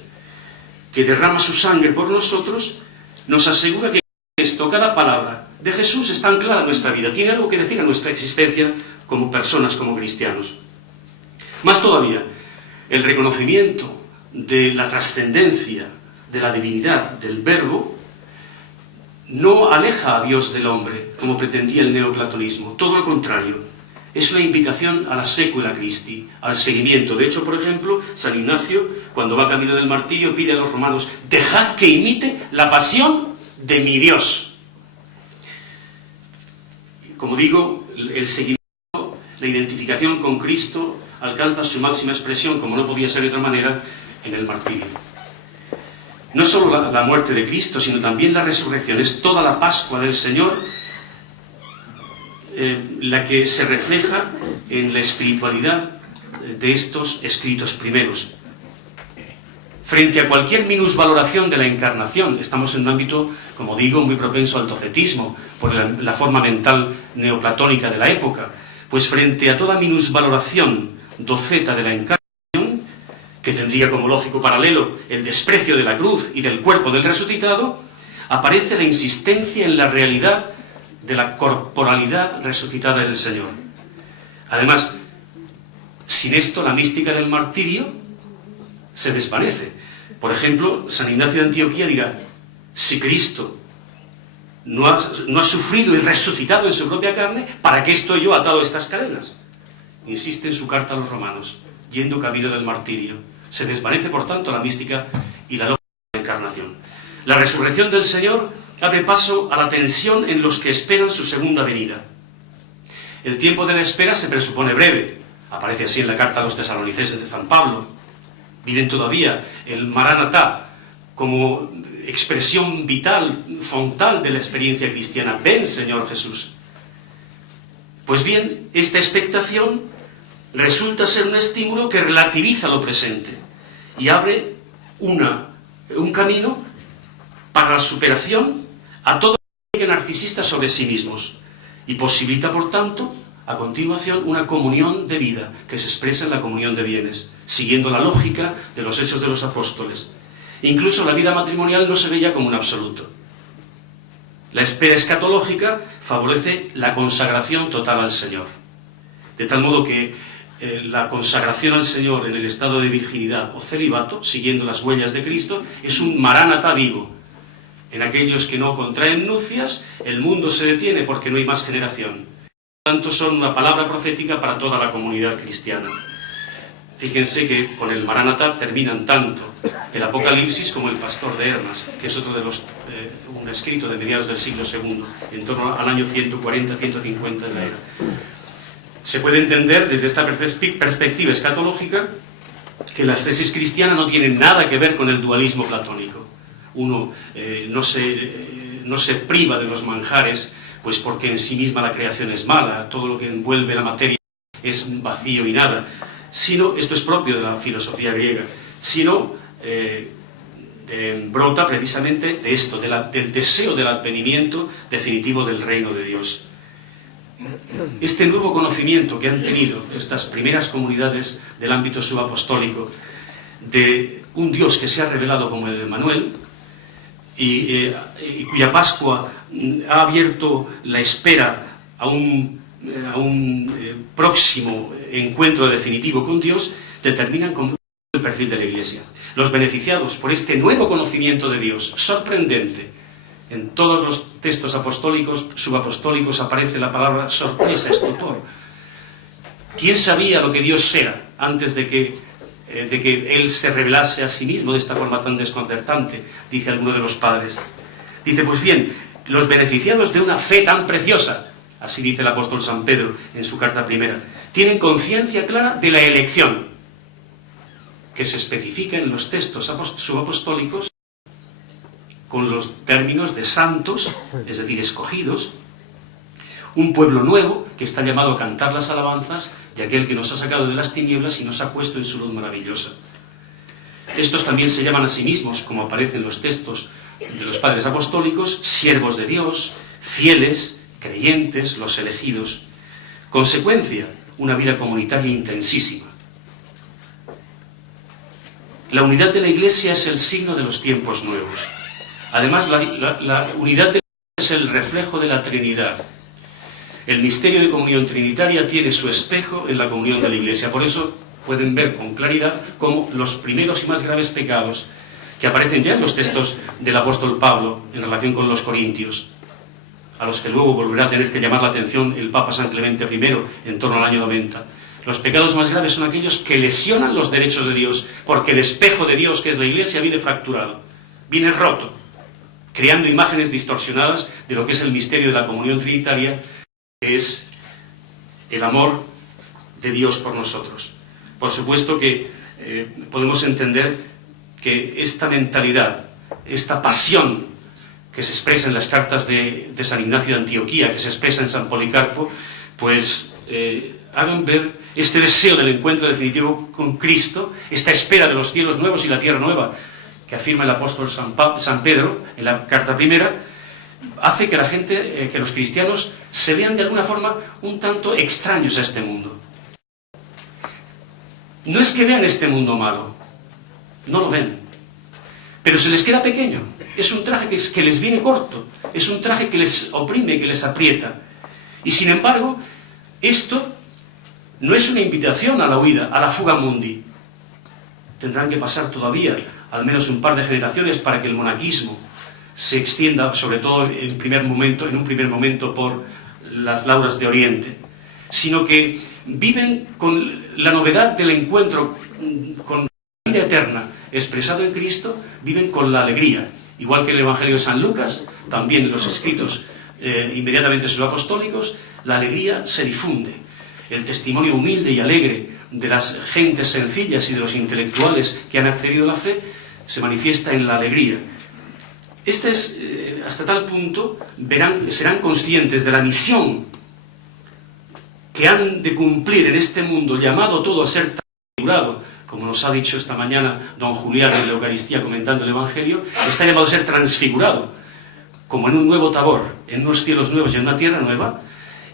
que derrama su sangre por nosotros, nos asegura que esto, cada palabra de Jesús está anclada en nuestra vida, tiene algo que decir a nuestra existencia como personas, como cristianos. Más todavía, el reconocimiento de la trascendencia, de la divinidad, del Verbo, no aleja a Dios del hombre, como pretendía el neoplatonismo. Todo lo contrario, es una invitación a la secula Christi, al seguimiento. De hecho, por ejemplo, San Ignacio, cuando va camino del martirio, pide a los romanos: dejad que imite la pasión de mi Dios. Como digo, el seguimiento, la identificación con Cristo alcanza su máxima expresión, como no podía ser de otra manera, en el martirio. No solo la muerte de Cristo, sino también la resurrección. Es toda la Pascua del Señor la que se refleja en la espiritualidad de estos escritos primeros. Frente a cualquier minusvaloración de la encarnación, estamos en un ámbito, como digo, muy propenso al docetismo, por la forma mental neoplatónica de la época, pues frente a toda minusvaloración doceta de la encarnación, que tendría como lógico paralelo el desprecio de la cruz y del cuerpo del resucitado, aparece la insistencia en la realidad de la corporalidad resucitada del Señor. Además, sin esto la mística del martirio se desvanece. Por ejemplo, San Ignacio de Antioquía dirá: si Cristo no ha sufrido y resucitado en su propia carne, ¿para qué estoy yo atado a estas cadenas? Insiste en su carta a los romanos, yendo camino del martirio. Se desvanece, por tanto, la mística y la lógica de la encarnación. La resurrección del Señor abre paso a la tensión en los que esperan su segunda venida. El tiempo de la espera se presupone breve. Aparece así en la carta a los tesalonicenses de San Pablo. Viven todavía el Maranatá como expresión vital, frontal de la experiencia cristiana. Ven, Señor Jesús. Pues bien, esta expectación resulta ser un estímulo que relativiza lo presente y abre un camino para la superación a todo el narcisista sobre sí mismos y posibilita, por tanto, a continuación, una comunión de vida que se expresa en la comunión de bienes, siguiendo la lógica de los Hechos de los Apóstoles. Incluso la vida matrimonial no se ve ya como un absoluto. La espera escatológica favorece la consagración total al Señor. De tal modo que la consagración al Señor en el estado de virginidad o celibato, siguiendo las huellas de Cristo, es un Maránata vivo. En aquellos que no contraen nupcias, el mundo se detiene porque no hay más generación. Por tanto, son una palabra profética para toda la comunidad cristiana. Fíjense que con el Maránata terminan tanto el Apocalipsis como el Pastor de Hermas, que es otro de los un escrito de mediados del siglo II, en torno al año 140-150 de la era. Se puede entender desde esta perspectiva escatológica que las tesis cristianas no tienen nada que ver con el dualismo platónico. Uno no se priva de los manjares, pues porque en sí misma la creación es mala, todo lo que envuelve la materia es vacío y nada, sino, esto es propio de la filosofía griega, sino brota precisamente de esto, del deseo del advenimiento definitivo del reino de Dios. Este nuevo conocimiento que han tenido estas primeras comunidades del ámbito subapostólico de un Dios que se ha revelado como el Emmanuel y cuya Pascua ha abierto la espera a un próximo encuentro definitivo con Dios, determinan como el perfil de la Iglesia. Los beneficiados por este nuevo conocimiento de Dios, sorprendente. En todos los textos apostólicos, subapostólicos, aparece la palabra sorpresa, estupor. ¿Quién sabía lo que Dios era antes de que Él se revelase a sí mismo de esta forma tan desconcertante? Dice alguno de los padres. Dice, pues bien, los beneficiados de una fe tan preciosa, así dice el apóstol San Pedro en su carta primera, tienen conciencia clara de la elección, que se especifica en los textos subapostólicos con los términos de santos, es decir, escogidos, un pueblo nuevo que está llamado a cantar las alabanzas de aquel que nos ha sacado de las tinieblas y nos ha puesto en su luz maravillosa. Estos también se llaman a sí mismos, como aparece en los textos de los padres apostólicos, siervos de Dios, fieles, creyentes, los elegidos. Consecuencia, una vida comunitaria intensísima. La unidad de la Iglesia es el signo de los tiempos nuevos. Además, la unidad de la Iglesia es el reflejo de la Trinidad. El misterio de comunión trinitaria tiene su espejo en la comunión de la Iglesia. Por eso pueden ver con claridad cómo los primeros y más graves pecados que aparecen ya en los textos del apóstol Pablo en relación con los corintios, a los que luego volverá a tener que llamar la atención el Papa San Clemente I en torno al año 90. Los pecados más graves son aquellos que lesionan los derechos de Dios, porque el espejo de Dios, que es la Iglesia, viene fracturado, viene roto, creando imágenes distorsionadas de lo que es el misterio de la comunión trinitaria, que es el amor de Dios por nosotros. Por supuesto que podemos entender que esta mentalidad, esta pasión que se expresa en las cartas de San Ignacio de Antioquía, que se expresa en San Policarpo, pues hagan ver este deseo del encuentro definitivo con Cristo, esta espera de los cielos nuevos y la tierra nueva, que afirma el apóstol San Pedro en la carta primera, hace que la gente, que los cristianos se vean de alguna forma un tanto extraños a este mundo. No es que vean este mundo malo, no lo ven, pero se les queda pequeño. Es un traje que les viene corto, es un traje que les oprime, que les aprieta. Y sin embargo, esto no es una invitación a la huida, a la fuga mundi. Tendrán que pasar todavía al menos un par de generaciones para que el monaquismo se extienda, sobre todo en un primer momento por las lauras de Oriente, sino que viven con la novedad del encuentro con la vida eterna expresado en Cristo, viven con la alegría, igual que el Evangelio de San Lucas, también en los escritos inmediatamente subapostólicos, la alegría se difunde. El testimonio humilde y alegre de las gentes sencillas y de los intelectuales que han accedido a la fe se manifiesta en la alegría. Hasta tal punto serán conscientes de la misión que han de cumplir en este mundo, llamado todo a ser transfigurado, como nos ha dicho esta mañana don Julián en la Eucaristía comentando el Evangelio, está llamado a ser transfigurado, como en un nuevo Tabor, en unos cielos nuevos y en una tierra nueva.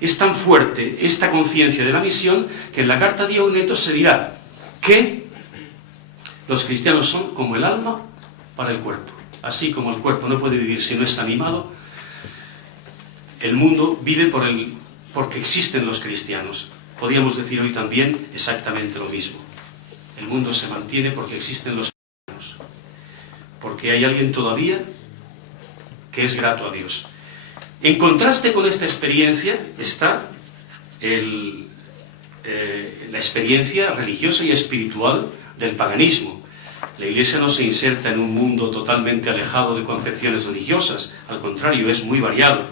Es tan fuerte esta conciencia de la misión que en la carta de Ogneto se dirá que los cristianos son como el alma para el cuerpo. Así como el cuerpo no puede vivir si no es animado, el mundo vive porque existen los cristianos. Podríamos decir hoy también exactamente lo mismo. El mundo se mantiene porque existen los cristianos, porque hay alguien todavía que es grato a Dios. En contraste con esta experiencia está la experiencia religiosa y espiritual del paganismo. La Iglesia no se inserta en un mundo totalmente alejado de concepciones religiosas, al contrario, es muy variado.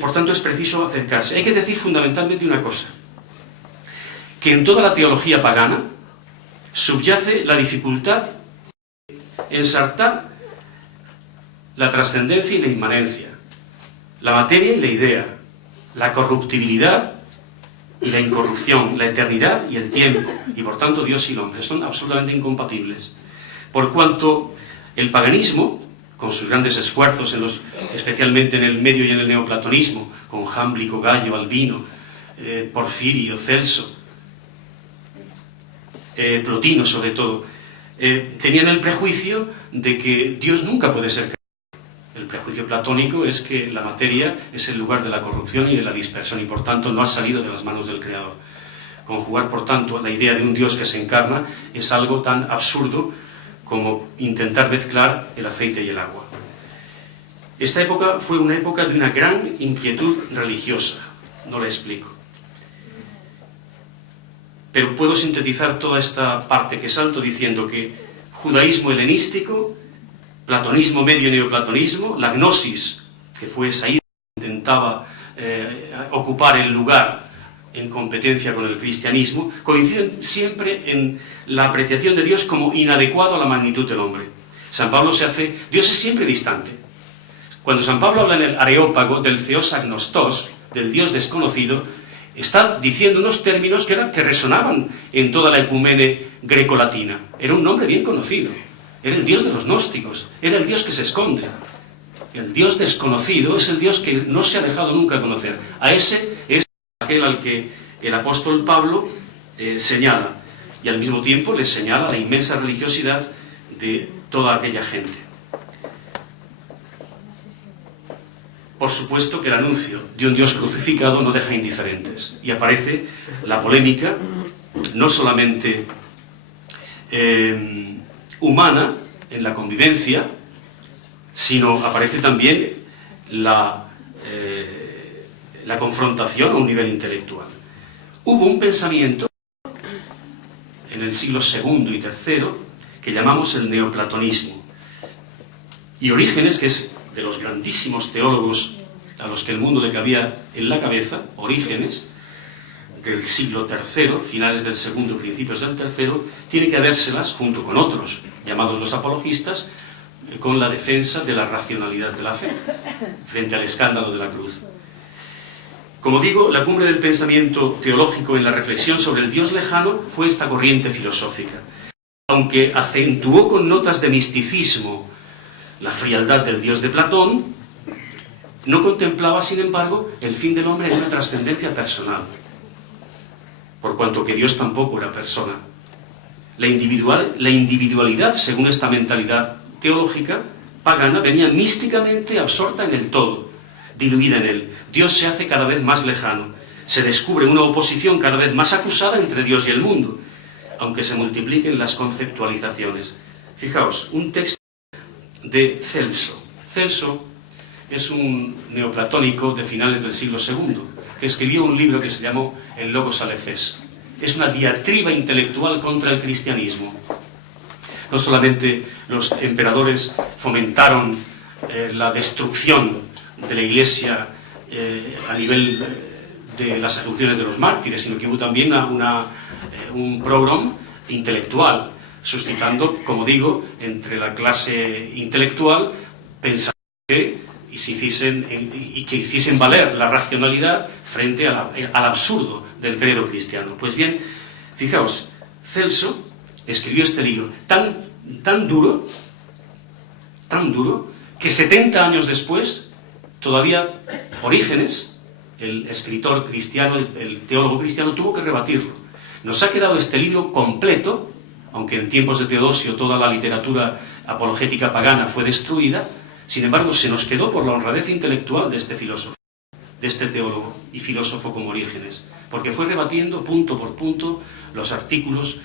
Por tanto, es preciso acercarse. Hay que decir fundamentalmente una cosa, que en toda la teología pagana subyace la dificultad de ensartar la trascendencia y la inmanencia, la materia y la idea, la corruptibilidad y la incorrupción, la eternidad y el tiempo, y por tanto Dios y el hombre son absolutamente incompatibles. Por cuanto el paganismo, con sus grandes esfuerzos, especialmente en el medio y en el neoplatonismo, con Jámblico, Gallo, Albino, Porfirio, Celso, Plotino sobre todo, tenían el prejuicio de que Dios nunca puede ser creado. El prejuicio platónico es que la materia es el lugar de la corrupción y de la dispersión y por tanto no ha salido de las manos del Creador. Conjugar por tanto la idea de un Dios que se encarna es algo tan absurdo como intentar mezclar el aceite y el agua. Esta época fue una época de una gran inquietud religiosa, no la explico. Pero puedo sintetizar toda esta parte que salto diciendo que judaísmo helenístico, platonismo medio y neoplatonismo, la gnosis, que fue esa idea que intentaba ocupar el lugar en competencia con el cristianismo, coinciden siempre en la apreciación de Dios como inadecuado a la magnitud del hombre. Dios es siempre distante. Cuando San Pablo habla en el Areópago del Theos agnostos, del Dios desconocido, está diciendo unos términos que resonaban en toda la ecumene grecolatina. Era un nombre bien conocido. Era el Dios de los gnósticos, era el Dios que se esconde. El Dios desconocido es el Dios que no se ha dejado nunca conocer. A ese es aquel al que el apóstol Pablo señala, y al mismo tiempo le señala la inmensa religiosidad de toda aquella gente. Por supuesto que el anuncio de un Dios crucificado no deja indiferentes, y aparece la polémica, no solamente humana, en la convivencia, sino aparece también la confrontación a un nivel intelectual. Hubo un pensamiento en el siglo II y III que llamamos el neoplatonismo. Y Orígenes, que es de los grandísimos teólogos a los que el mundo le cabía en la cabeza, Orígenes, del siglo III, finales del segundo, principios del tercero, tiene que habérselas, junto con otros, llamados los apologistas, con la defensa de la racionalidad de la fe, frente al escándalo de la cruz. Como digo, la cumbre del pensamiento teológico en la reflexión sobre el Dios lejano fue esta corriente filosófica. Aunque acentuó con notas de misticismo la frialdad del Dios de Platón, no contemplaba, sin embargo, el fin del hombre en una trascendencia personal, por cuanto que Dios tampoco era persona. La individualidad, según esta mentalidad teológica pagana, venía místicamente absorta en el todo, diluida en él. Dios se hace cada vez más lejano, se descubre una oposición cada vez más acusada entre Dios y el mundo, aunque se multipliquen las conceptualizaciones. Fijaos, un texto de Celso. Celso es un neoplatónico de finales del siglo II, que escribió un libro que se llamó El Logos Alefés. Es una diatriba intelectual contra el cristianismo. No solamente los emperadores fomentaron la destrucción de la Iglesia a nivel de las ejecuciones de los mártires, sino que hubo también un programa intelectual, suscitando, como digo, entre la clase intelectual, pensando que hiciesen valer la racionalidad frente al absurdo del credo cristiano. Pues bien, fijaos, Celso escribió este libro tan duro, que 70 años después, todavía Orígenes, el escritor cristiano, el teólogo cristiano, tuvo que rebatirlo. Nos ha quedado este libro completo, aunque en tiempos de Teodosio toda la literatura apologética pagana fue destruida. Sin embargo, se nos quedó por la honradez intelectual de este filósofo, de este teólogo y filósofo como Orígenes, porque fue rebatiendo punto por punto los artículos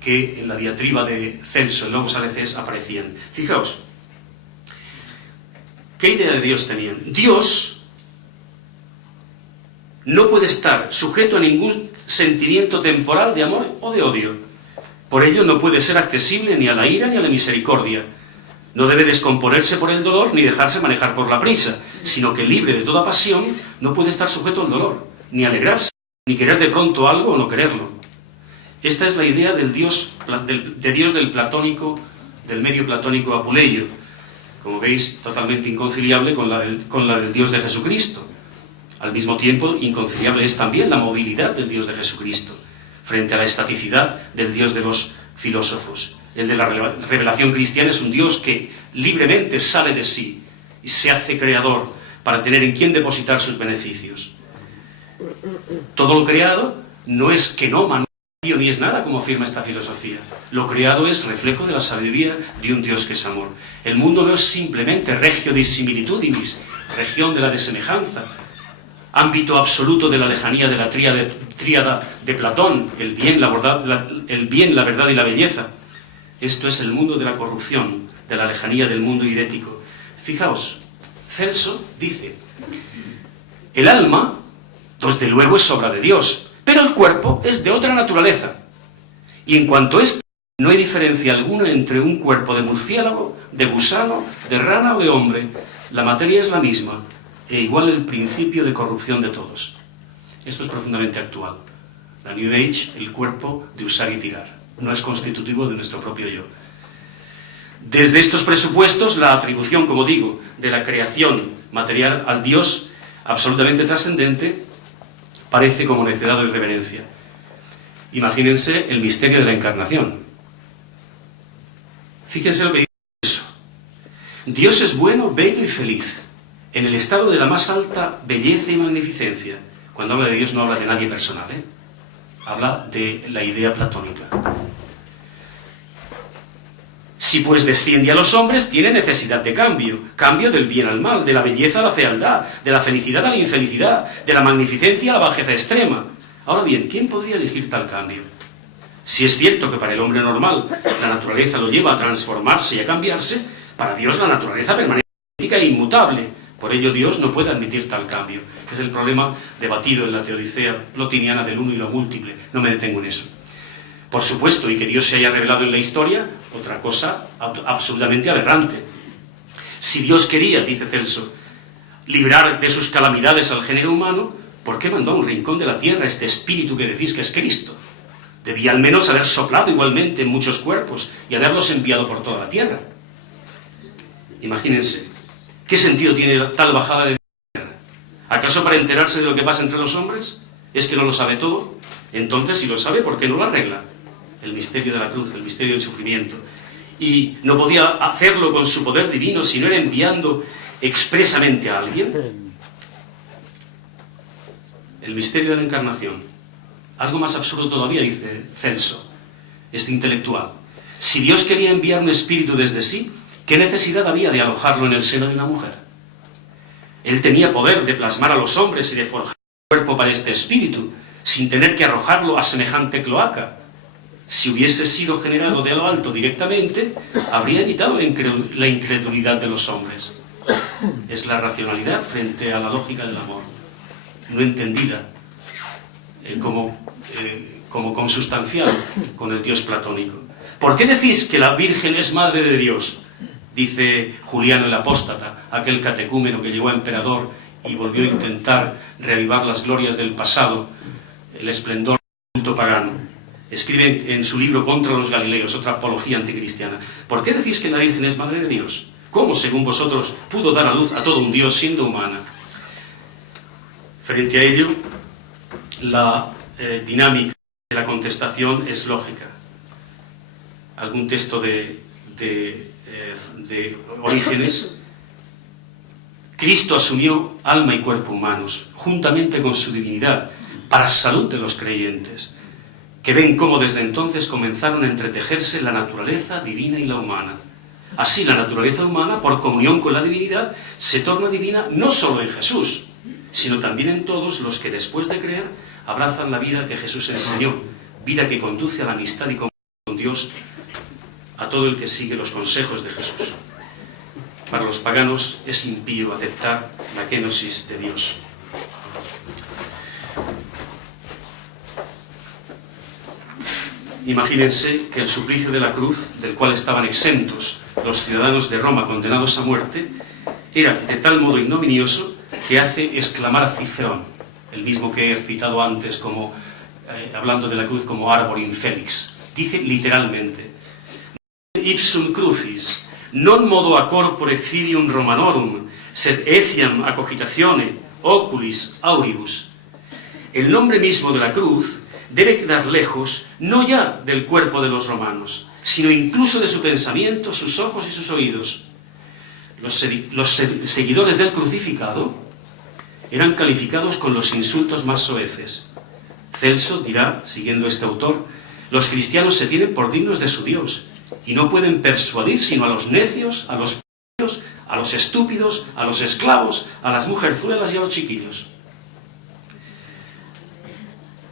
que en la diatriba de Celso en Logos Alecés aparecían. Fijaos, ¿qué idea de Dios tenían? Dios no puede estar sujeto a ningún sentimiento temporal de amor o de odio. Por ello no puede ser accesible ni a la ira ni a la misericordia. No debe descomponerse por el dolor ni dejarse manejar por la prisa, sino que libre de toda pasión no puede estar sujeto al dolor, ni alegrarse, ni querer de pronto algo o no quererlo. Esta es la idea del Dios del platónico, del medio platónico Apuleyo, como veis, totalmente inconciliable con la del Dios de Jesucristo. Al mismo tiempo, inconciliable es también la movilidad del Dios de Jesucristo, frente a la estaticidad del Dios de los filósofos. El de la revelación cristiana es un Dios que libremente sale de sí y se hace creador para tener en quién depositar sus beneficios. Todo lo creado no es quenómano ni es nada, como afirma esta filosofía. Lo creado es reflejo de la sabiduría de un Dios que es amor. El mundo no es simplemente regio dissimilitudinis, región de la desemejanza, ámbito absoluto de la lejanía de la tríada de Platón, el bien, la verdad y la belleza. Esto es el mundo de la corrupción, de la lejanía del mundo idético. Fijaos, Celso dice, el alma, desde luego, es obra de Dios, pero el cuerpo es de otra naturaleza. Y en cuanto a esto, no hay diferencia alguna entre un cuerpo de murciélago, de gusano, de rana o de hombre. La materia es la misma, e igual el principio de corrupción de todos. Esto es profundamente actual. La New Age, el cuerpo de usar y tirar, no es constitutivo de nuestro propio yo. Desde estos presupuestos, la atribución, como digo, de la creación material al Dios absolutamente trascendente parece como necedad o irreverencia. Imagínense el misterio de la encarnación. Fíjense lo que dice eso. Dios es bueno, bello y feliz, en el estado de la más alta belleza y magnificencia. Cuando habla de Dios no habla de nadie personal, habla de la idea platónica. Si pues desciende a los hombres, tiene necesidad de cambio del bien al mal, de la belleza a la fealdad, de la felicidad a la infelicidad, de la magnificencia a la bajeza extrema. Ahora bien, ¿quién podría elegir tal cambio? Si es cierto que para el hombre normal la naturaleza lo lleva a transformarse y a cambiarse, para Dios la naturaleza permanece idéntica e inmutable. Por ello Dios no puede admitir tal cambio. Es el problema debatido en la teodicea plotiniana del uno y lo múltiple. No me detengo en eso. Por supuesto, y que Dios se haya revelado en la historia, otra cosa absolutamente aberrante. Si Dios quería, dice Celso, librar de sus calamidades al género humano, ¿por qué mandó a un rincón de la tierra este espíritu que decís que es Cristo? Debía al menos haber soplado igualmente en muchos cuerpos y haberlos enviado por toda la tierra. Imagínense, ¿qué sentido tiene tal bajada de tierra? ¿Acaso para enterarse de lo que pasa entre los hombres? ¿Es que no lo sabe todo? Entonces, si lo sabe, ¿por qué no lo arregla? El misterio de la cruz, el misterio del sufrimiento. Y no podía hacerlo con su poder divino si no era enviando expresamente a alguien. El misterio de la encarnación. Algo más absurdo todavía, dice Celso, este intelectual. Si Dios quería enviar un espíritu desde sí, ¿qué necesidad había de alojarlo en el seno de una mujer? Él tenía poder de plasmar a los hombres y de forjar un cuerpo para este espíritu, sin tener que arrojarlo a semejante cloaca. Si hubiese sido generado de lo alto directamente, habría evitado la incredulidad de los hombres. Es la racionalidad frente a la lógica del amor, no entendida como consustancial con el Dios platónico. ¿Por qué decís que la Virgen es madre de Dios? Dice Juliano el Apóstata, aquel catecúmeno que llegó a emperador y volvió a intentar reavivar las glorias del pasado, el esplendor del culto pagano. Escribe en su libro Contra los Galileos, otra apología anticristiana: ¿por qué decís que la Virgen es Madre de Dios? ¿Cómo, según vosotros, pudo dar a luz a todo un Dios siendo humana? Frente a ello, la dinámica de la contestación es lógica. Algún texto de Orígenes: Cristo asumió alma y cuerpo humanos, juntamente con su divinidad, para salud de los creyentes, que ven cómo desde entonces comenzaron a entretejerse la naturaleza divina y la humana. Así la naturaleza humana, por comunión con la divinidad, se torna divina no solo en Jesús, sino también en todos los que después de creer abrazan la vida que Jesús enseñó, vida que conduce a la amistad y comunión con Dios a todo el que sigue los consejos de Jesús. Para los paganos es impío aceptar la kenosis de Dios. Imagínense que el suplicio de la cruz, del cual estaban exentos los ciudadanos de Roma condenados a muerte, era de tal modo ignominioso que hace exclamar a Cicerón, el mismo que he citado antes como hablando de la cruz como arbor infélix. Dice literalmente: ipsum crucis non modo a corpore cilium Romanorum sed etiam a cogitatione oculis auribus. El nombre mismo de la cruz debe quedar lejos no ya del cuerpo de los romanos, sino incluso de su pensamiento, sus ojos y sus oídos. Los seguidores del crucificado eran calificados con los insultos más soeces. Celso dirá, siguiendo este autor: los cristianos se tienen por dignos de su Dios y no pueden persuadir sino a los necios, a los píos, a los estúpidos, a los esclavos, a las mujerzuelas y a los chiquillos.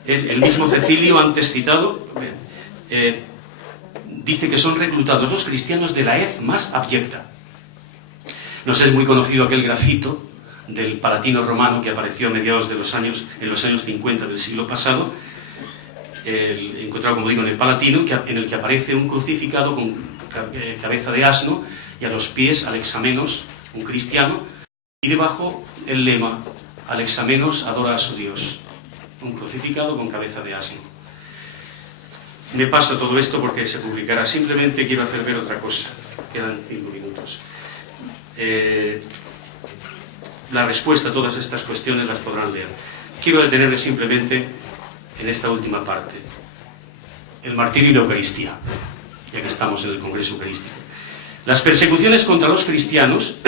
El mismo Cecilio, antes citado, dice que son reclutados los cristianos de la hez más abyecta. Nos es muy conocido aquel grafito del Palatino romano que apareció a mediados de en los años 50 del siglo pasado, encontrado, como digo, en el Palatino, en el que aparece un crucificado con cabeza de asno y a los pies Alexamenos, un cristiano, y debajo el lema: Alexamenos adora a su Dios. Un crucificado con cabeza de asno. Me paso todo esto porque se publicará. Simplemente quiero hacer ver otra cosa. Quedan 5 minutos. La respuesta a todas estas cuestiones las podrán leer. Quiero detenerme simplemente en esta última parte: el martirio y la Eucaristía, ya que estamos en el Congreso Eucarístico. Las persecuciones contra los cristianos,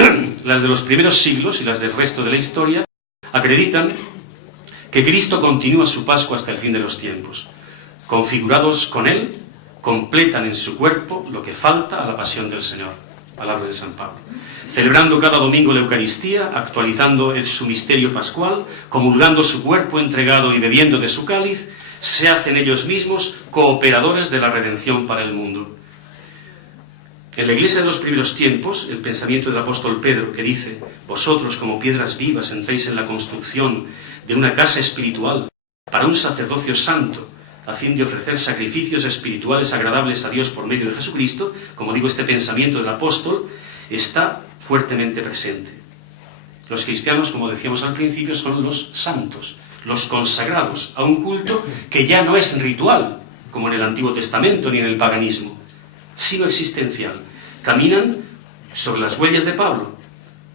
las de los primeros siglos y las del resto de la historia, acreditan que Cristo continúa su Pascua hasta el fin de los tiempos. Configurados con Él, completan en su cuerpo lo que falta a la pasión del Señor. Palabras de San Pablo. Celebrando cada domingo la Eucaristía, actualizando su misterio pascual, comulgando su cuerpo entregado y bebiendo de su cáliz, se hacen ellos mismos cooperadores de la redención para el mundo. En la Iglesia de los primeros tiempos, el pensamiento del apóstol Pedro, que dice: vosotros como piedras vivas entréis en la construcción de una casa espiritual para un sacerdocio santo, a fin de ofrecer sacrificios espirituales agradables a Dios por medio de Jesucristo. Como digo, este pensamiento del apóstol está fuertemente presente. Los cristianos, como decíamos al principio, son los santos, los consagrados a un culto que ya no es ritual, como en el Antiguo Testamento ni en el paganismo, sino existencial. Caminan sobre las huellas de Pablo,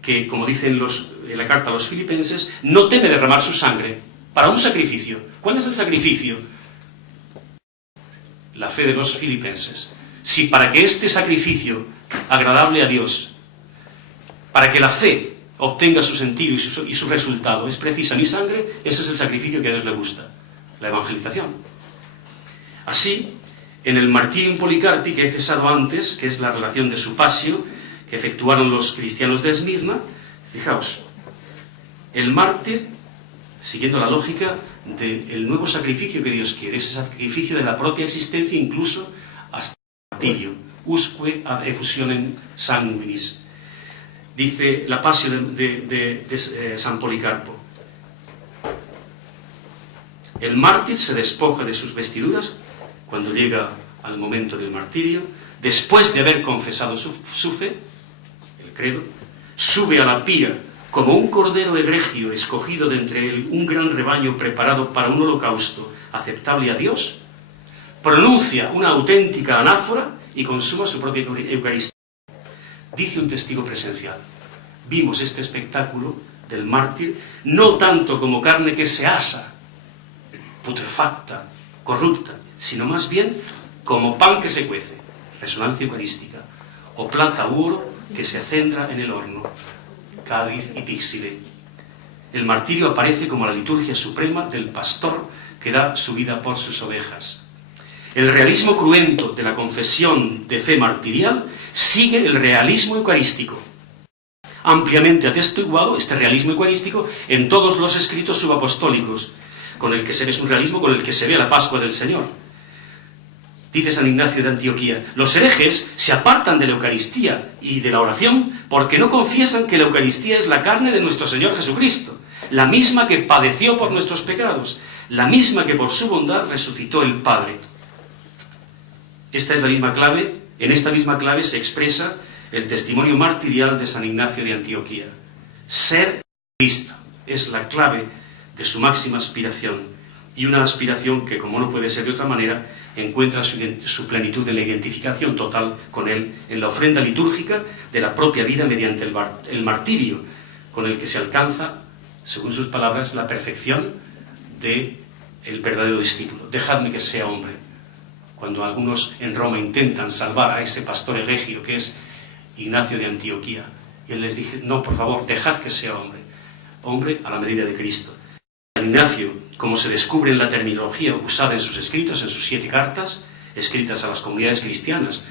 que, como dicen en la carta a los filipenses, no teme derramar su sangre para un sacrificio. ¿Cuál es el sacrificio? La fe de los filipenses. Si para que este sacrificio agradable a Dios, para que la fe obtenga su sentido y su resultado, es precisa mi sangre, ese es el sacrificio que a Dios le gusta, la evangelización. Así, en el Martirium Policarpi, que he cesado antes, que es la relación de su pasio, que efectuaron los cristianos de Esmirna, fijaos, el mártir, siguiendo la lógica del nuevo sacrificio que Dios quiere, ese sacrificio de la propia existencia, incluso hasta el martirio, usque ad effusionem sanguinis. Dice la pasio de San Policarpo: el mártir se despoja de sus vestiduras cuando llega al momento del martirio, después de haber confesado su fe, credo, sube a la pira como un cordero egregio escogido de entre él, un gran rebaño preparado para un holocausto aceptable a Dios, pronuncia una auténtica anáfora y consuma su propia Eucaristía. Dice un testigo presencial: vimos este espectáculo del mártir no tanto como carne que se asa, putrefacta, corrupta, sino más bien como pan que se cuece, resonancia eucarística, o plata u oro que se acendra en el horno, cáliz y píxile. El martirio aparece como la liturgia suprema del pastor que da su vida por sus ovejas. El realismo cruento de la confesión de fe martirial sigue el realismo eucarístico. Ampliamente atestiguado este realismo eucarístico en todos los escritos subapostólicos, con el que se ve, es un realismo con el que se ve la Pascua del Señor. Dice San Ignacio de Antioquía: los herejes se apartan de la Eucaristía y de la oración porque no confiesan que la Eucaristía es la carne de nuestro Señor Jesucristo, la misma que padeció por nuestros pecados, la misma que por su bondad resucitó el Padre. Esta es la misma clave, en esta misma clave se expresa el testimonio martirial de San Ignacio de Antioquía. Ser Cristo es la clave de su máxima aspiración, y una aspiración que, como no puede ser de otra manera, encuentra su plenitud en la identificación total con Él, en la ofrenda litúrgica de la propia vida mediante el martirio, con el que se alcanza, según sus palabras, la perfección del verdadero discípulo. Dejadme que sea hombre. Cuando algunos en Roma intentan salvar a ese pastor egregio que es Ignacio de Antioquía, y él les dice: no, por favor, dejad que sea hombre, hombre a la medida de Cristo. San Ignacio, como se descubre en la terminología usada en sus escritos, en sus 7 cartas, escritas a las comunidades cristianas,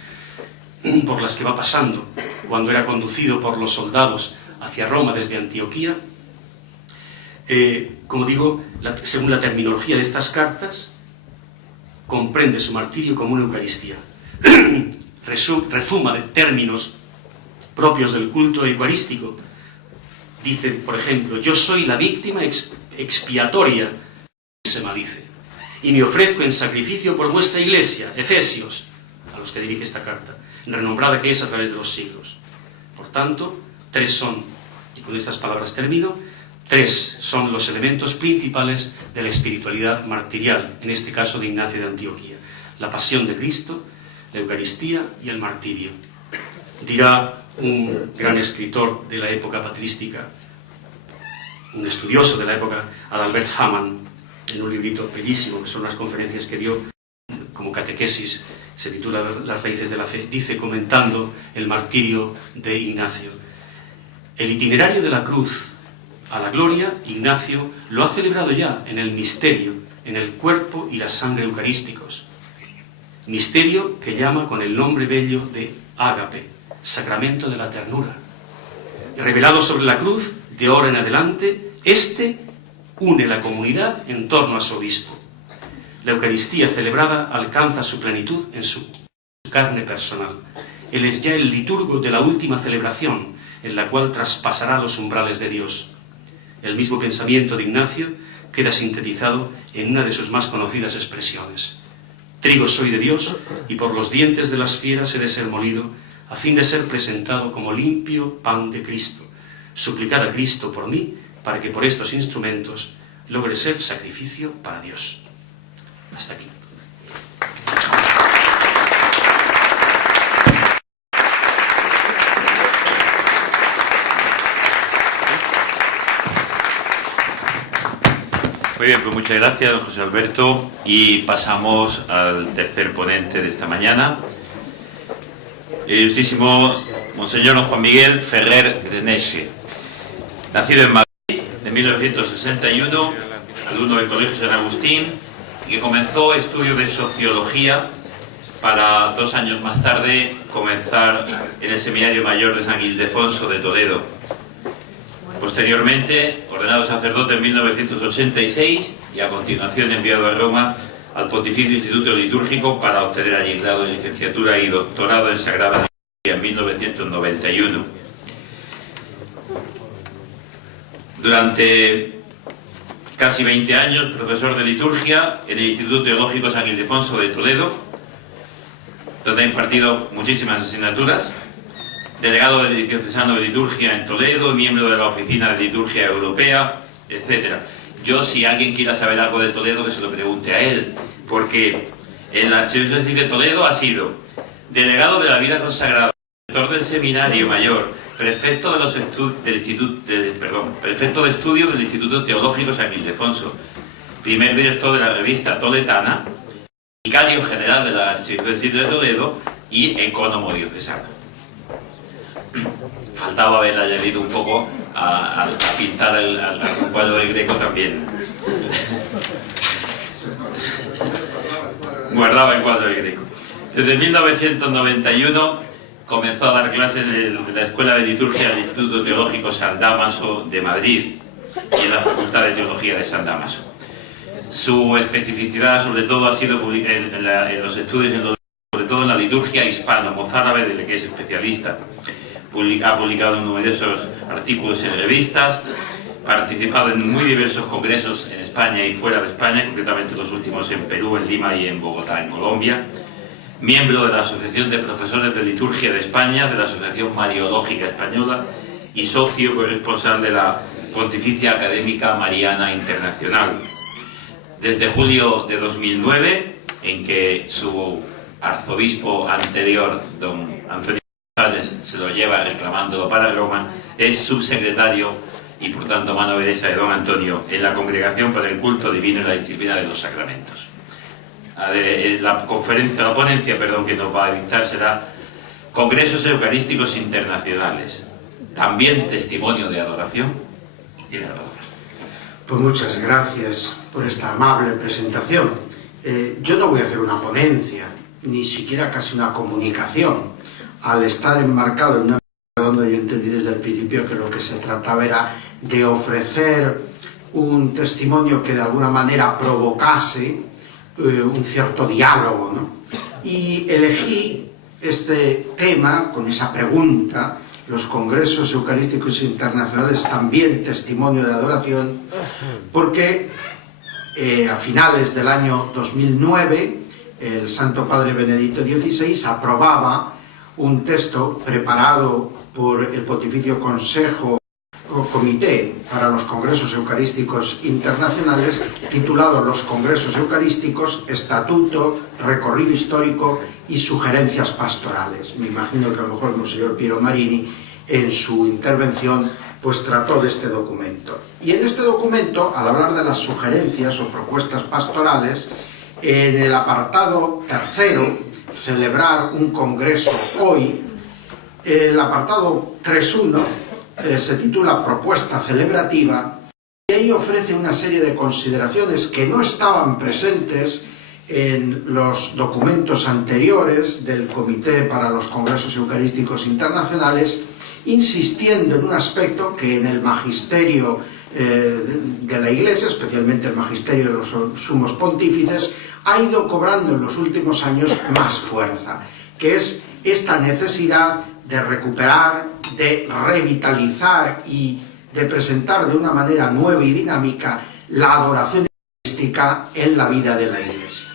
por las que va pasando cuando era conducido por los soldados hacia Roma desde Antioquía, como digo, según la terminología de estas cartas, comprende su martirio como una Eucaristía. Rezuma de términos propios del culto eucarístico. Dice, por ejemplo: yo soy la víctima expiatoria, se maldice, y me ofrezco en sacrificio por vuestra Iglesia, Efesios, a los que dirige esta carta, renombrada que es a través de los siglos. Por tanto, 3 son, y con estas palabras termino, 3 son los elementos principales de la espiritualidad martirial, en este caso de Ignacio de Antioquía: la pasión de Cristo, la Eucaristía y el martirio. Dirá un gran escritor de la época patrística, un estudioso de la época, Adalbert Hamann, en un librito bellísimo, que son unas conferencias que dio como catequesis, se titula Las raíces de la fe, dice, comentando el martirio de Ignacio: el itinerario de la cruz a la gloria, Ignacio lo ha celebrado ya en el misterio, en el cuerpo y la sangre eucarísticos. Misterio que llama con el nombre bello de ágape, sacramento de la ternura. Revelado sobre la cruz, de ahora en adelante, este une la comunidad en torno a su obispo. La Eucaristía celebrada alcanza su plenitud en su carne personal. Él es ya el liturgo de la última celebración, en la cual traspasará los umbrales de Dios. El mismo pensamiento de Ignacio queda sintetizado en una de sus más conocidas expresiones: trigo soy de Dios, y por los dientes de las fieras he de ser molido, a fin de ser presentado como limpio pan de Cristo. Suplicad a Cristo por mí, para que por estos instrumentos logre ser sacrificio para Dios. Hasta aquí. Muy bien, pues muchas gracias, don José Alberto, y pasamos al tercer ponente de esta mañana, el ilustrísimo Monseñor don Juan Miguel Ferrer de Nesse, nacido en Madrid en 1961, alumno del Colegio San Agustín, y que comenzó estudios de sociología para 2 años más tarde comenzar en el Seminario Mayor de San Ildefonso de Toledo. Posteriormente, ordenado sacerdote en 1986 y a continuación enviado a Roma al Pontificio Instituto Litúrgico para obtener allí grado de licenciatura y doctorado en Sagrada Liturgia en 1991. Durante casi 20 años, profesor de liturgia en el Instituto Teológico San Ildefonso de Toledo, donde ha impartido muchísimas asignaturas delegado del diocesano de liturgia en Toledo, miembro de la Oficina de Liturgia Europea, etc. Yo, si alguien quiera saber algo de Toledo, que se lo pregunte a él, porque en la Archidiócesis de Toledo ha sido delegado de la vida consagrada, director del Seminario Mayor, prefecto de prefecto de estudios del Instituto Teológico San Ildefonso, primer director de la revista Toletana, vicario general de la Archidiócesis de Toledo y ecónomo diocesano. Faltaba haberle añadido un poco a pintar al cuadro del Greco también. Guardaba el cuadro del Greco. Desde 1991 comenzó a dar clases en la Escuela de Liturgia del Instituto Teológico San Dámaso de Madrid y en la Facultad de Teología de San Dámaso. Su especificidad, sobre todo, ha sido en los estudios, sobre todo en la liturgia hispano-mozárabe, de la que es especialista. Ha publicado numerosos artículos en revistas, participado en muy diversos congresos en España y fuera de España, concretamente los últimos en Perú, en Lima y en Bogotá, en Colombia. Miembro de la Asociación de Profesores de Liturgia de España, de la Asociación Mariológica Española y socio corresponsal de la Pontificia Académica Mariana Internacional. Desde julio de 2009, en que su arzobispo anterior, don Antonio González, se lo lleva reclamándolo para Roma, es subsecretario y por tanto mano derecha de don Antonio en la Congregación para el Culto Divino y la Disciplina de los Sacramentos. La ponencia que nos va a dictar será Congresos Eucarísticos Internacionales, también testimonio de adoración. Tiene la palabra. Pues muchas gracias por esta amable presentación. Yo no voy a hacer una ponencia, ni siquiera casi una comunicación, al estar enmarcado en una donde yo entendí desde el principio que lo que se trataba era de ofrecer un testimonio que de alguna manera provocase un cierto diálogo, ¿no? Y elegí este tema con esa pregunta: los congresos eucarísticos internacionales, también testimonio de adoración, porque a finales del año 2009 el Santo Padre Benedicto XVI aprobaba un texto preparado por el Pontificio Consejo o Comité para los Congresos Eucarísticos Internacionales, titulado Los Congresos Eucarísticos, Estatuto, Recorrido Histórico y Sugerencias Pastorales. Me imagino que a lo mejor el Monseñor Piero Marini en su intervención pues trató de este documento. Y en este documento, al hablar de las sugerencias o propuestas pastorales, en el apartado tercero, celebrar un congreso hoy, el apartado 3.1 se titula Propuesta Celebrativa, y ahí ofrece una serie de consideraciones que no estaban presentes en los documentos anteriores del Comité para los Congresos Eucarísticos Internacionales, insistiendo en un aspecto que en el magisterio de la Iglesia, especialmente el magisterio de los sumos pontífices, ha ido cobrando en los últimos años más fuerza, que es esta necesidad de recuperar, de revitalizar y de presentar de una manera nueva y dinámica la adoración eucarística en la vida de la Iglesia.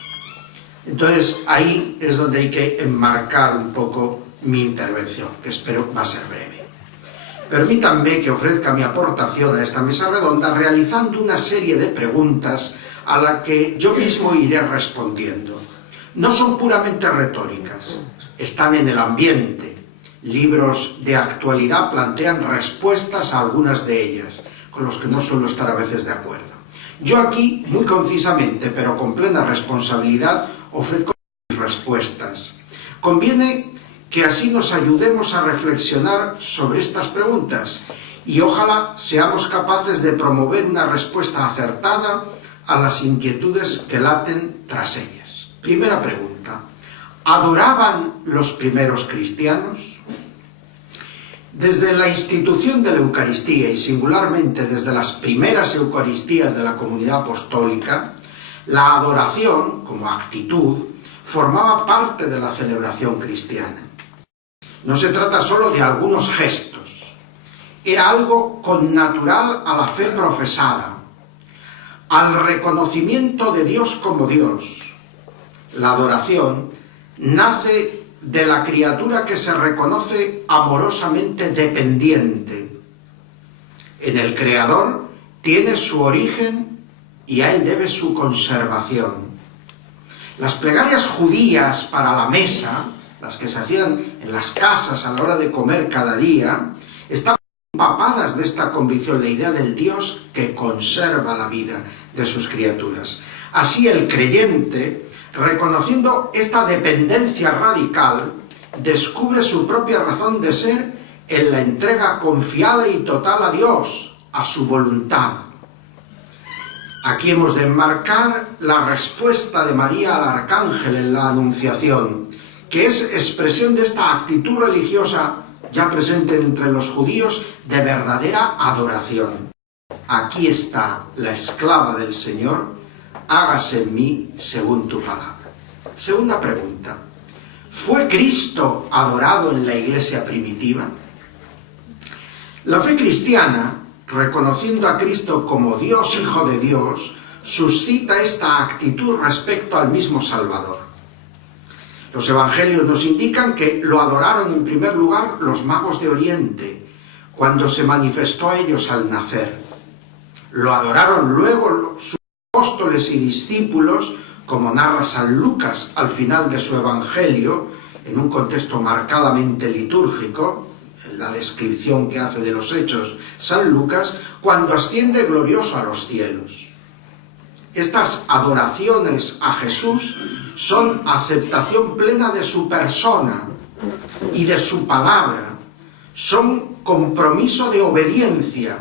Entonces ahí es donde hay que enmarcar un poco mi intervención, que espero va a ser breve. Permítanme que ofrezca mi aportación a esta mesa redonda realizando una serie de preguntas a las que yo mismo iré respondiendo. No son puramente retóricas, están en el ambiente. Libros de actualidad plantean respuestas a algunas de ellas, con los que no suelo estar a veces de acuerdo. Yo aquí, muy concisamente, pero con plena responsabilidad, ofrezco mis respuestas. Conviene que así nos ayudemos a reflexionar sobre estas preguntas y ojalá seamos capaces de promover una respuesta acertada a las inquietudes que laten tras ellas. Primera pregunta: ¿adoraban los primeros cristianos? Desde la institución de la Eucaristía y singularmente desde las primeras Eucaristías de la comunidad apostólica, la adoración, como actitud, formaba parte de la celebración cristiana. No se trata solo de algunos gestos, era algo connatural a la fe profesada, al reconocimiento de Dios como Dios. La adoración nace de la criatura que se reconoce amorosamente dependiente. En el Creador tiene su origen y a él debe su conservación. Las plegarias judías para la mesa, las que se hacían en las casas a la hora de comer cada día, estaban empapadas de esta convicción, la idea del Dios que conserva la vida de sus criaturas. Así el creyente, reconociendo esta dependencia radical, descubre su propia razón de ser en la entrega confiada y total a Dios, a su voluntad. Aquí hemos de enmarcar la respuesta de María al arcángel en la Anunciación, que es expresión de esta actitud religiosa ya presente entre los judíos de verdadera adoración. Aquí está la esclava del Señor, hágase en mí según tu palabra. Segunda pregunta, ¿fue Cristo adorado en la iglesia primitiva? La fe cristiana, reconociendo a Cristo como Dios, Hijo de Dios, suscita esta actitud respecto al mismo Salvador. Los evangelios nos indican que lo adoraron en primer lugar los magos de Oriente, cuando se manifestó a ellos al nacer. Lo adoraron luego sus apóstoles y discípulos, como narra San Lucas al final de su evangelio, en un contexto marcadamente litúrgico, la descripción que hace de los hechos San Lucas, cuando asciende glorioso a los cielos. Estas adoraciones a Jesús son aceptación plena de su persona y de su palabra, son compromiso de obediencia,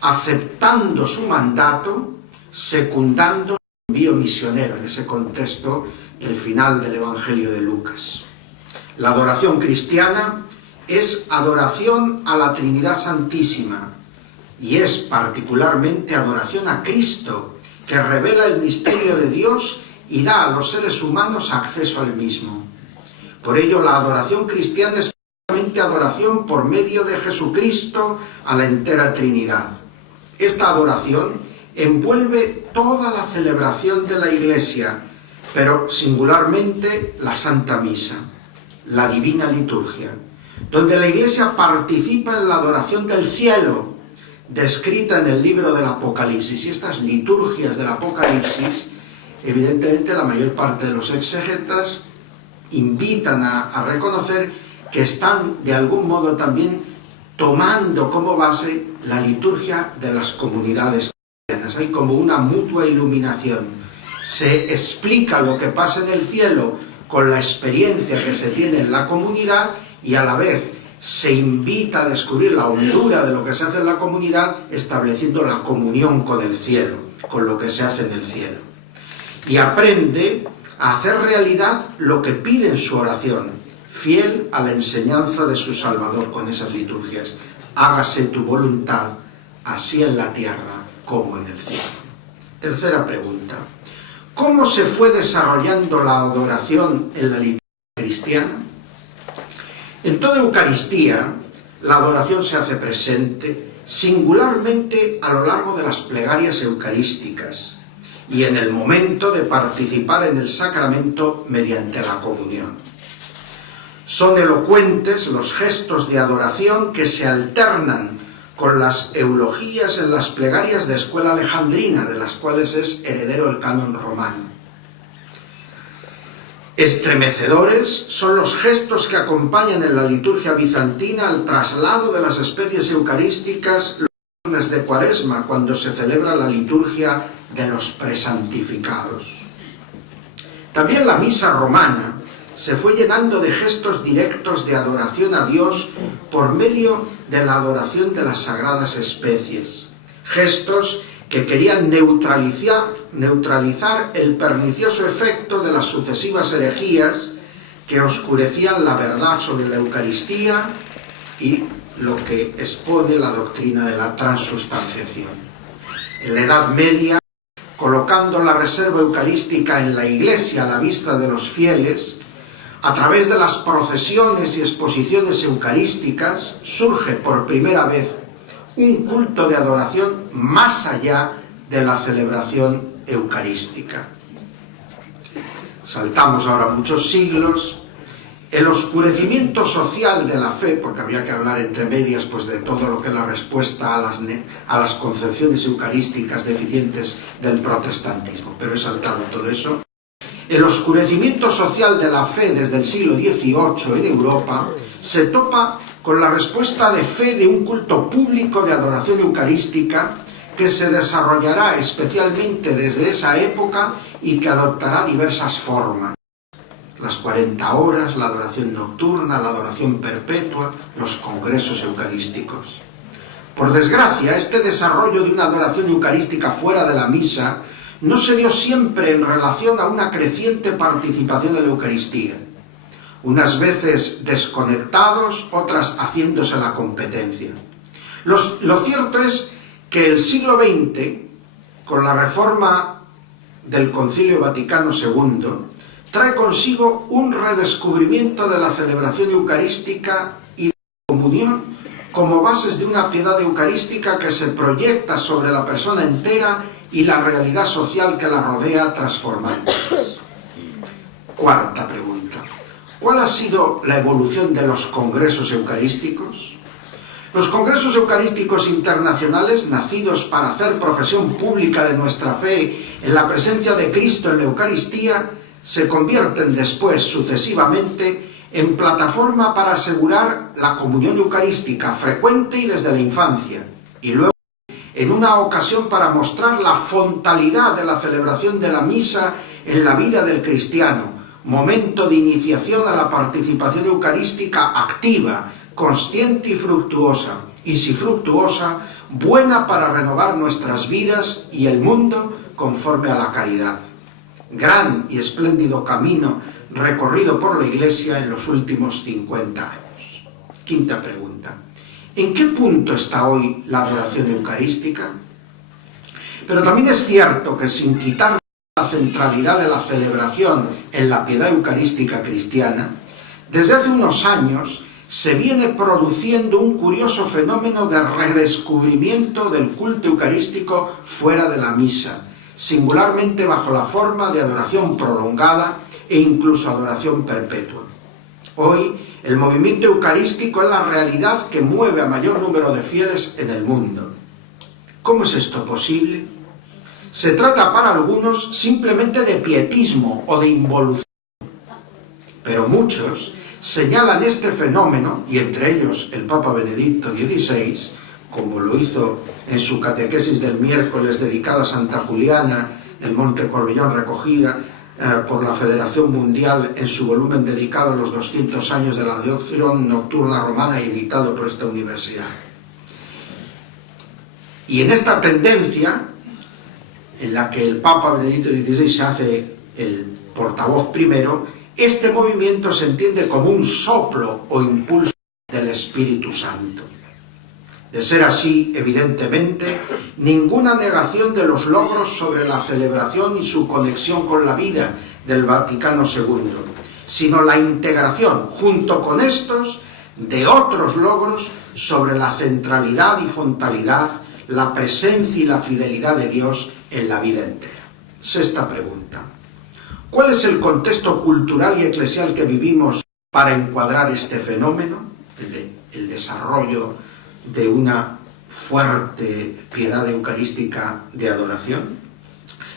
aceptando su mandato, secundando el envío misionero, en ese contexto, el final del Evangelio de Lucas. La adoración cristiana es adoración a la Trinidad Santísima y es particularmente adoración a Cristo, que revela el misterio de Dios y da a los seres humanos acceso al mismo. Por ello, la adoración cristiana es precisamente adoración por medio de Jesucristo a la entera Trinidad. Esta adoración envuelve toda la celebración de la Iglesia, pero singularmente la Santa Misa, la Divina Liturgia, donde la Iglesia participa en la adoración del cielo, descrita en el libro del Apocalipsis. Y estas liturgias del Apocalipsis, evidentemente la mayor parte de los exégetas invitan a reconocer que están de algún modo también tomando como base la liturgia de las comunidades cristianas. Hay como una mutua iluminación. Se explica lo que pasa en el cielo con la experiencia que se tiene en la comunidad y a la vez se invita a descubrir la hondura de lo que se hace en la comunidad, estableciendo la comunión con el cielo, con lo que se hace en el cielo. Y aprende a hacer realidad lo que pide en su oración, fiel a la enseñanza de su Salvador con esas liturgias. Hágase tu voluntad, así en la tierra como en el cielo. Tercera pregunta. ¿Cómo se fue desarrollando la adoración en la liturgia cristiana? En toda Eucaristía, la adoración se hace presente singularmente a lo largo de las plegarias eucarísticas y en el momento de participar en el sacramento mediante la comunión. Son elocuentes los gestos de adoración que se alternan con las eulogías en las plegarias de escuela alejandrina, de las cuales es heredero el canon romano. Estremecedores son los gestos que acompañan en la liturgia bizantina al traslado de las especies eucarísticas los viernes de Cuaresma, cuando se celebra la liturgia de los presantificados. También la misa romana se fue llenando de gestos directos de adoración a Dios por medio de la adoración de las sagradas especies. Gestos que querían neutralizar el pernicioso efecto de las sucesivas herejías que oscurecían la verdad sobre la Eucaristía y lo que expone la doctrina de la transustanciación. En la Edad Media, colocando la reserva eucarística en la Iglesia a la vista de los fieles, a través de las procesiones y exposiciones eucarísticas, surge por primera vez un culto de adoración más allá de la celebración eucarística. Saltamos ahora muchos siglos el oscurecimiento social de la fe, porque había que hablar entre medias pues, de todo lo que es la respuesta a las concepciones eucarísticas deficientes del protestantismo, pero he saltado todo eso. El oscurecimiento social de la fe desde el siglo XVIII en Europa se topa con la respuesta de fe de un culto público de adoración eucarística que se desarrollará especialmente desde esa época y que adoptará diversas formas. Las 40 horas, la adoración nocturna, la adoración perpetua, los congresos eucarísticos. Por desgracia, este desarrollo de una adoración eucarística fuera de la misa no se dio siempre en relación a una creciente participación en la Eucaristía. Unas veces desconectados, otras haciéndose la competencia. Lo cierto es que el siglo XX, con la reforma del Concilio Vaticano II, trae consigo un redescubrimiento de la celebración eucarística y de la comunión como bases de una piedad eucarística que se proyecta sobre la persona entera y la realidad social que la rodea transformándolas. Cuarta pregunta. ¿Cuál ha sido la evolución de los congresos eucarísticos? Los congresos eucarísticos internacionales, nacidos para hacer profesión pública de nuestra fe en la presencia de Cristo en la Eucaristía, se convierten después, sucesivamente, en plataforma para asegurar la comunión eucarística frecuente y desde la infancia, y luego en una ocasión para mostrar la fontalidad de la celebración de la misa en la vida del cristiano, momento de iniciación a la participación eucarística activa, consciente y fructuosa, y si fructuosa, buena para renovar nuestras vidas y el mundo conforme a la caridad. Gran y espléndido camino recorrido por la Iglesia en los últimos 50 años. Quinta pregunta. ¿En qué punto está hoy la adoración eucarística? Pero también es cierto que sin quitar la centralidad de la celebración en la piedad eucarística cristiana, desde hace unos años se viene produciendo un curioso fenómeno de redescubrimiento del culto eucarístico fuera de la misa, singularmente bajo la forma de adoración prolongada e incluso adoración perpetua. Hoy, el movimiento eucarístico es la realidad que mueve a mayor número de fieles en el mundo. ¿Cómo es esto posible? Se trata para algunos simplemente de pietismo o de involución, pero muchos señalan este fenómeno, y entre ellos el Papa Benedicto XVI, como lo hizo en su catequesis del miércoles dedicada a Santa Juliana, el Monte Corbellón, recogida por la Federación Mundial en su volumen dedicado a los 200 años de la adoración nocturna romana y editado por esta universidad. Y en esta tendencia, en la que el Papa Benedicto XVI se hace el portavoz primero, este movimiento se entiende como un soplo o impulso del Espíritu Santo. De ser así, evidentemente, ninguna negación de los logros sobre la celebración y su conexión con la vida del Vaticano II, sino la integración, junto con estos, de otros logros sobre la centralidad y fontalidad, la presencia y la fidelidad de Dios en la vida entera. Sexta pregunta. ¿Cuál es el contexto cultural y eclesial que vivimos para encuadrar este fenómeno? El desarrollo de una fuerte piedad eucarística de adoración.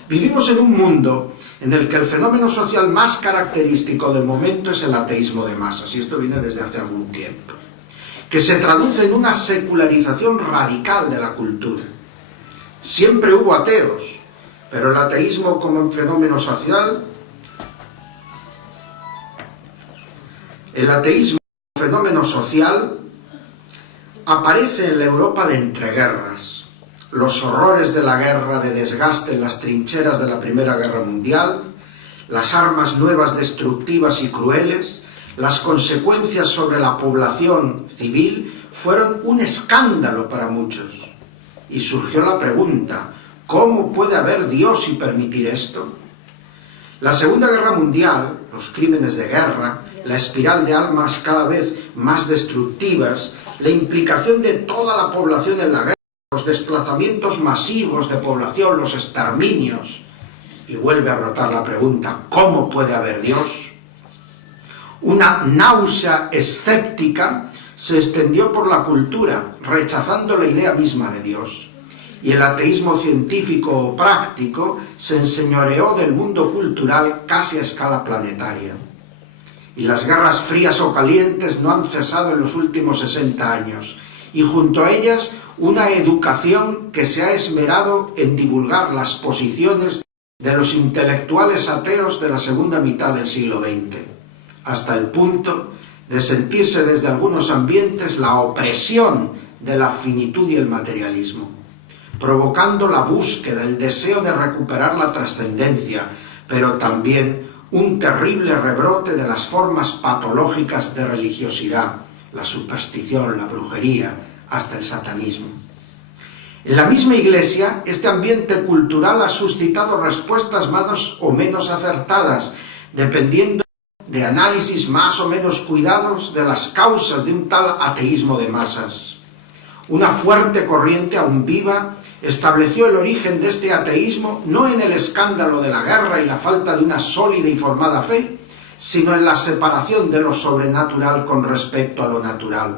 Vivimos en un mundo en el que el fenómeno social más característico del momento es el ateísmo de masas, y esto viene desde hace algún tiempo, que se traduce en una secularización radical de la cultura. Siempre hubo ateos, pero el ateísmo como fenómeno social, el ateísmo como fenómeno social aparece en la Europa de entreguerras. Los horrores de la guerra de desgaste en las trincheras de la Primera Guerra Mundial, las armas nuevas destructivas y crueles, las consecuencias sobre la población civil fueron un escándalo para muchos. Y surgió la pregunta, ¿cómo puede haber Dios y permitir esto? La Segunda Guerra Mundial, los crímenes de guerra, la espiral de armas cada vez más destructivas, la implicación de toda la población en la guerra, los desplazamientos masivos de población, los exterminios, y vuelve a brotar la pregunta, ¿cómo puede haber Dios? Una náusea escéptica se extendió por la cultura, rechazando la idea misma de Dios. Y el ateísmo científico o práctico se enseñoreó del mundo cultural casi a escala planetaria. Y las guerras frías o calientes no han cesado en los últimos 60 años, y junto a ellas una educación que se ha esmerado en divulgar las posiciones de los intelectuales ateos de la segunda mitad del siglo XX, hasta el punto de sentirse desde algunos ambientes la opresión de la finitud y el materialismo, provocando la búsqueda, el deseo de recuperar la trascendencia, pero también un terrible rebrote de las formas patológicas de religiosidad, la superstición, la brujería, hasta el satanismo. En la misma Iglesia, este ambiente cultural ha suscitado respuestas más o menos acertadas, dependiendo de análisis más o menos cuidados de las causas de un tal ateísmo de masas. Una fuerte corriente aún viva estableció el origen de este ateísmo no en el escándalo de la guerra y la falta de una sólida y formada fe, sino en la separación de lo sobrenatural con respecto a lo natural,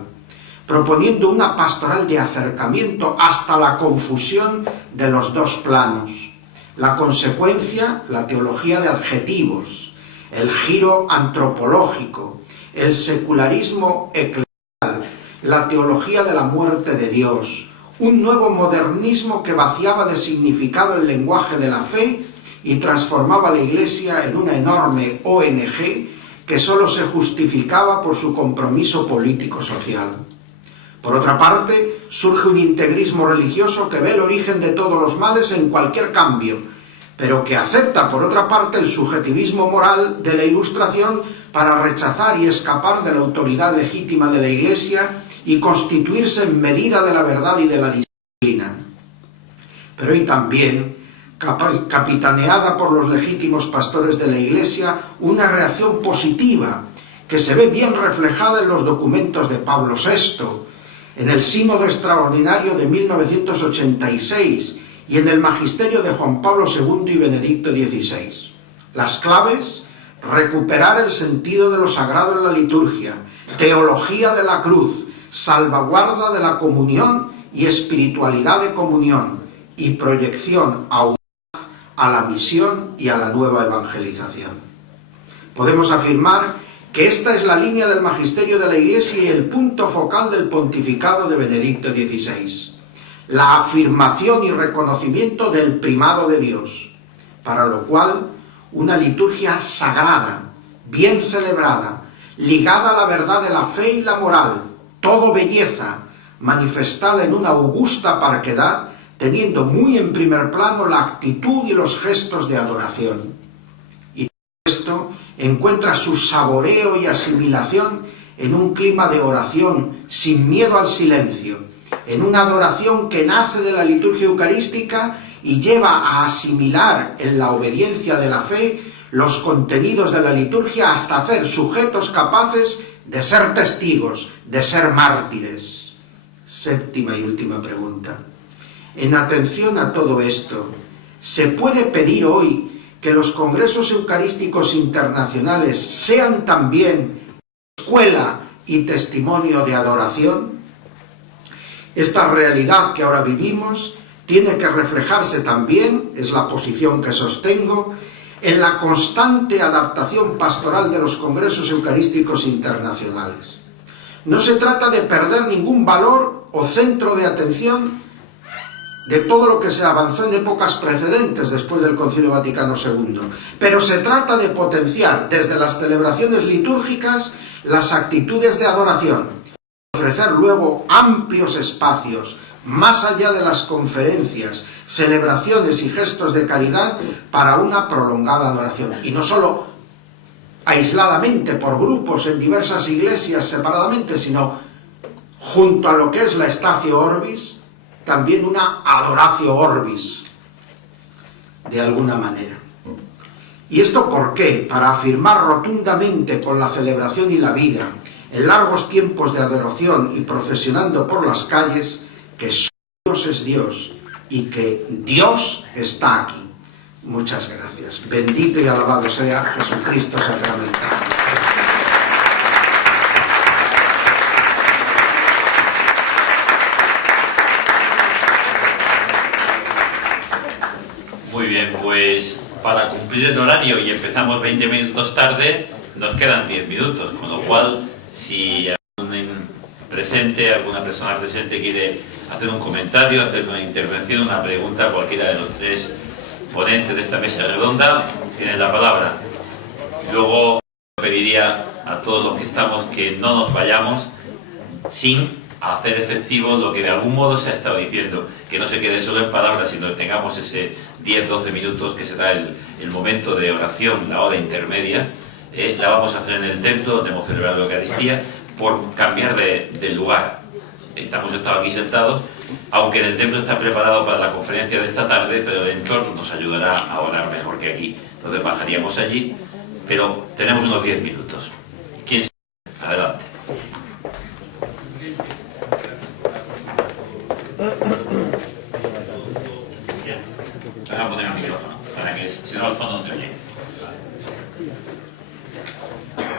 proponiendo una pastoral de acercamiento hasta la confusión de los dos planos. La consecuencia, la teología de adjetivos, el giro antropológico, el secularismo eclesial, la teología de la muerte de Dios, un nuevo modernismo que vaciaba de significado el lenguaje de la fe y transformaba a la Iglesia en una enorme ONG que solo se justificaba por su compromiso político-social. Por otra parte, surge un integrismo religioso que ve el origen de todos los males en cualquier cambio, pero que acepta, por otra parte, el subjetivismo moral de la Ilustración para rechazar y escapar de la autoridad legítima de la Iglesia y constituirse en medida de la verdad y de la disciplina. Pero hoy también, capitaneada por los legítimos pastores de la Iglesia, una reacción positiva que se ve bien reflejada en los documentos de Pablo VI, en el Sínodo Extraordinario de 1986 y en el Magisterio de Juan Pablo II y Benedicto XVI. Las claves: recuperar el sentido de lo sagrado en la liturgia, teología de la cruz, salvaguarda de la comunión y espiritualidad de comunión, y proyección audaz a la misión y a la nueva evangelización. Podemos afirmar que esta es la línea del magisterio de la Iglesia y el punto focal del pontificado de Benedicto XVI. La afirmación y reconocimiento del primado de Dios, para lo cual una liturgia sagrada, bien celebrada, ligada a la verdad de la fe y la moral, todo belleza, manifestada en una augusta parquedad, teniendo muy en primer plano la actitud y los gestos de adoración. Y todo esto encuentra su saboreo y asimilación en un clima de oración sin miedo al silencio, en una adoración que nace de la liturgia eucarística y lleva a asimilar en la obediencia de la fe los contenidos de la liturgia hasta hacer sujetos capaces de ser testigos, de ser mártires. Séptima y última pregunta. En atención a todo esto, ¿se puede pedir hoy que los congresos eucarísticos internacionales sean también escuela y testimonio de adoración? Esta realidad que ahora vivimos tiene que reflejarse también, es la posición que sostengo, en la constante adaptación pastoral de los congresos eucarísticos internacionales. No se trata de perder ningún valor o centro de atención de todo lo que se avanzó en épocas precedentes después del Concilio Vaticano II, pero se trata de potenciar desde las celebraciones litúrgicas las actitudes de adoración, ofrecer luego amplios espacios más allá de las conferencias, celebraciones y gestos de caridad para una prolongada adoración, y no solo aisladamente por grupos en diversas iglesias separadamente, sino junto a lo que es la Statio Orbis, también una adoratio orbis, de alguna manera. ¿Y esto por qué? Para afirmar rotundamente con la celebración y la vida, en largos tiempos de adoración y procesionando por las calles, que solo Dios es Dios y que Dios está aquí. Muchas gracias. Bendito y alabado sea Jesucristo sacramentado. Pues para cumplir el horario y empezamos 20 minutos tarde, nos quedan 10 minutos, con lo cual, si alguna persona presente quiere hacer un comentario, hacer una intervención, una pregunta, cualquiera de los tres ponentes de esta mesa redonda, tienen la palabra. Luego pediría a todos los que estamos que no nos vayamos sin hacer efectivo lo que de algún modo se ha estado diciendo, que no se quede solo en palabras, sino que tengamos ese 10-12 minutos que será el momento de oración, la hora intermedia. La vamos a hacer en el templo donde hemos celebrado la Eucaristía, por cambiar de lugar. Estamos aquí sentados, aunque en el templo está preparado para la conferencia de esta tarde, pero el entorno nos ayudará a orar mejor que aquí. Entonces bajaríamos allí, pero tenemos unos 10 minutos. ¿Quién se... Adelante. Voy a poner el micrófono, para que si no al fondo no te oye.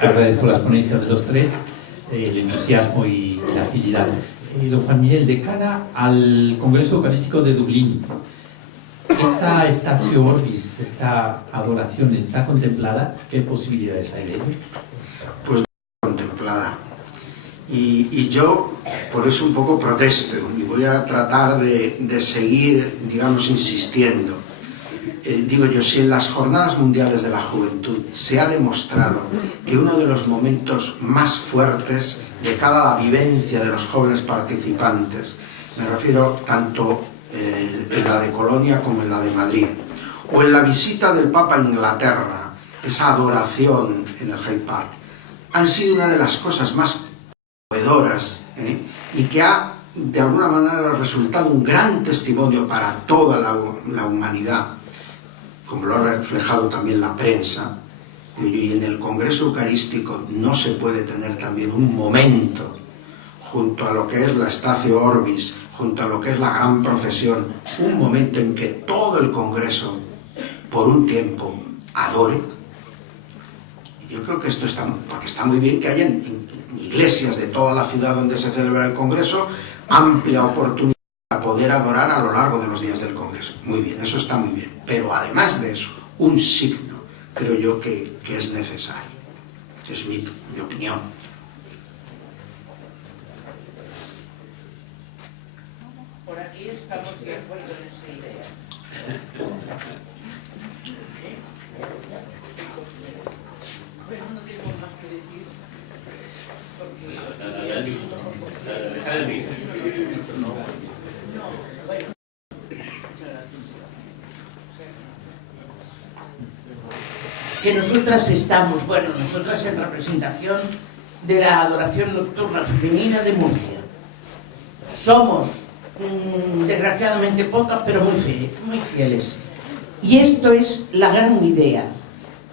Agradezco las ponencias de los tres, el entusiasmo y la agilidad. Don Juan Miguel, de cara al Congreso Eucarístico de Dublín, ¿esta Statio Orbis, esta adoración, está contemplada? ¿Qué posibilidades hay de ello? Pues contemplada. Y yo por eso un poco protesto y voy a tratar de seguir, digamos, insistiendo. Digo yo, si en las Jornadas Mundiales de la Juventud se ha demostrado que uno de los momentos más fuertes de cada la vivencia de los jóvenes participantes, me refiero tanto en la de Colonia como en la de Madrid, o en la visita del Papa a Inglaterra, esa adoración en el Hyde Park, han sido una de las cosas más conmovedoras, y que ha de alguna manera resultado un gran testimonio para toda la humanidad, como lo ha reflejado también la prensa. Y en el Congreso Eucarístico no se puede tener también un momento, junto a lo que es la Statio Orbis, junto a lo que es la gran procesión, un momento en que todo el Congreso, por un tiempo, adore. Yo creo que esto está, porque está muy bien que haya en iglesias de toda la ciudad donde se celebra el Congreso amplia oportunidad para poder adorar a lo largo de los días del Congreso. Muy bien, eso está muy bien. Pero además de eso, un signo, creo yo que es necesario. Es mi opinión. Por aquí estamos de acuerdo en esa idea. Bueno, no tengo más que decir. Que nosotras estamos, nosotras en representación de la adoración nocturna femenina de Murcia. Somos desgraciadamente pocas, pero muy fieles. Y esto es la gran idea.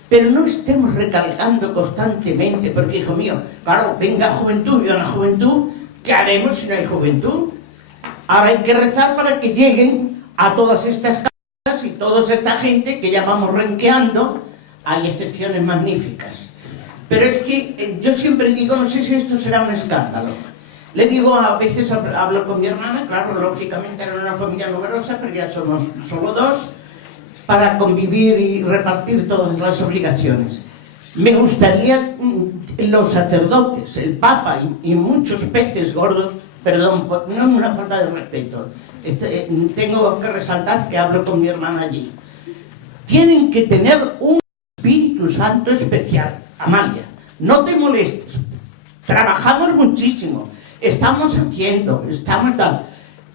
Pero no estemos recalcando constantemente, porque, hijo mío, claro, venga juventud, y a la juventud, ¿qué haremos si no hay juventud? Ahora hay que rezar para que lleguen a todas estas casas y toda esta gente que ya vamos renqueando. Hay excepciones magníficas. Pero es que yo siempre digo, no sé si esto será un escándalo. Le digo, a veces hablo con mi hermana, claro, lógicamente era una familia numerosa, pero ya somos solo dos, para convivir y repartir todas las obligaciones. Me gustaría los sacerdotes, el Papa y muchos peces gordos, perdón, no es una falta de respeto, tengo que resaltar que hablo con mi hermana allí, tienen que tener un Espíritu Santo especial. Amalia, no te molestes, trabajamos muchísimo, estamos tal,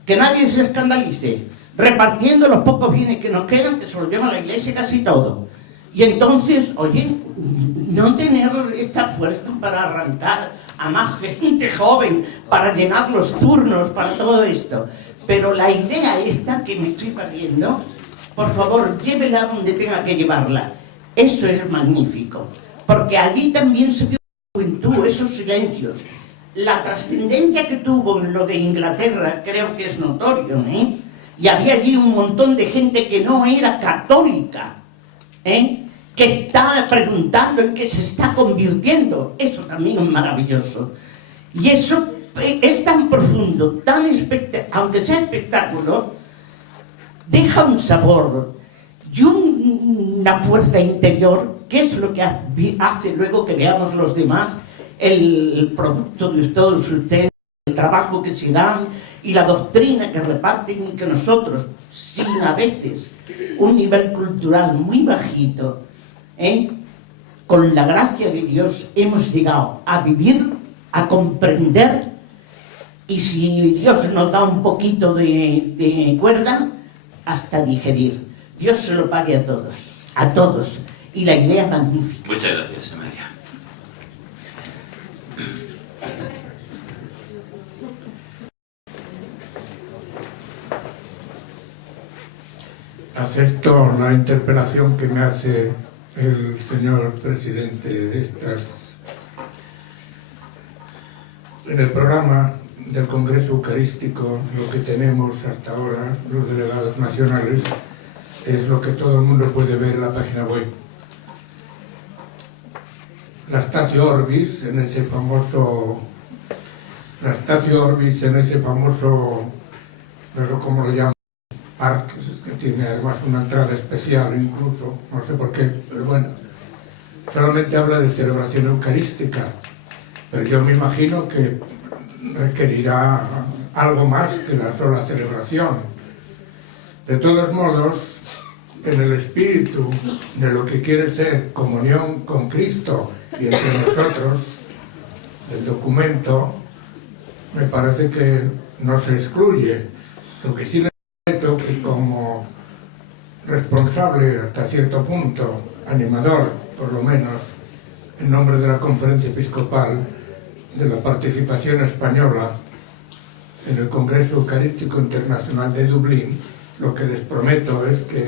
que nadie se escandalice, repartiendo los pocos bienes que nos quedan, que se los lleva la iglesia casi todo. Y entonces, oye, no tener esta fuerza para arrancar a más gente joven, para llenar los turnos, para todo esto. Pero la idea esta que me estoy perdiendo, por favor, llévela donde tenga que llevarla. Eso es magnífico, porque allí también se vio la juventud, esos silencios. La trascendencia que tuvo en lo de Inglaterra creo que es notorio, Y había allí un montón de gente que no era católica, que está preguntando y que se está convirtiendo. Eso también es maravilloso. Y eso es tan profundo, aunque sea espectáculo, deja un sabor. y una fuerza interior, que es lo que hace luego que veamos los demás el producto de todos ustedes, el trabajo que se dan y la doctrina que reparten, y que nosotros, sin a veces un nivel cultural muy bajito, con la gracia de Dios hemos llegado a vivir, a comprender, y si Dios nos da un poquito de cuerda, hasta digerir. Dios se lo pague a todos, y la idea es magnífica. Muchas gracias, María. Acepto la interpelación que me hace el señor presidente. En el programa del Congreso Eucarístico, lo que tenemos hasta ahora, los delegados nacionales, es lo que todo el mundo puede ver en la página web. La Statio Orbis, en ese famoso, no sé cómo lo llaman, parque, que tiene además una entrada especial incluso, no sé por qué, pero bueno, solamente habla de celebración eucarística, pero yo me imagino que requerirá algo más que la sola celebración. De todos modos, en el espíritu de lo que quiere ser comunión con Cristo y entre nosotros, el documento me parece que no se excluye. Lo que sí le prometo que como responsable hasta cierto punto, animador por lo menos, en nombre de la Conferencia Episcopal, de la participación española en el Congreso Eucarístico Internacional de Dublín, lo que les prometo es que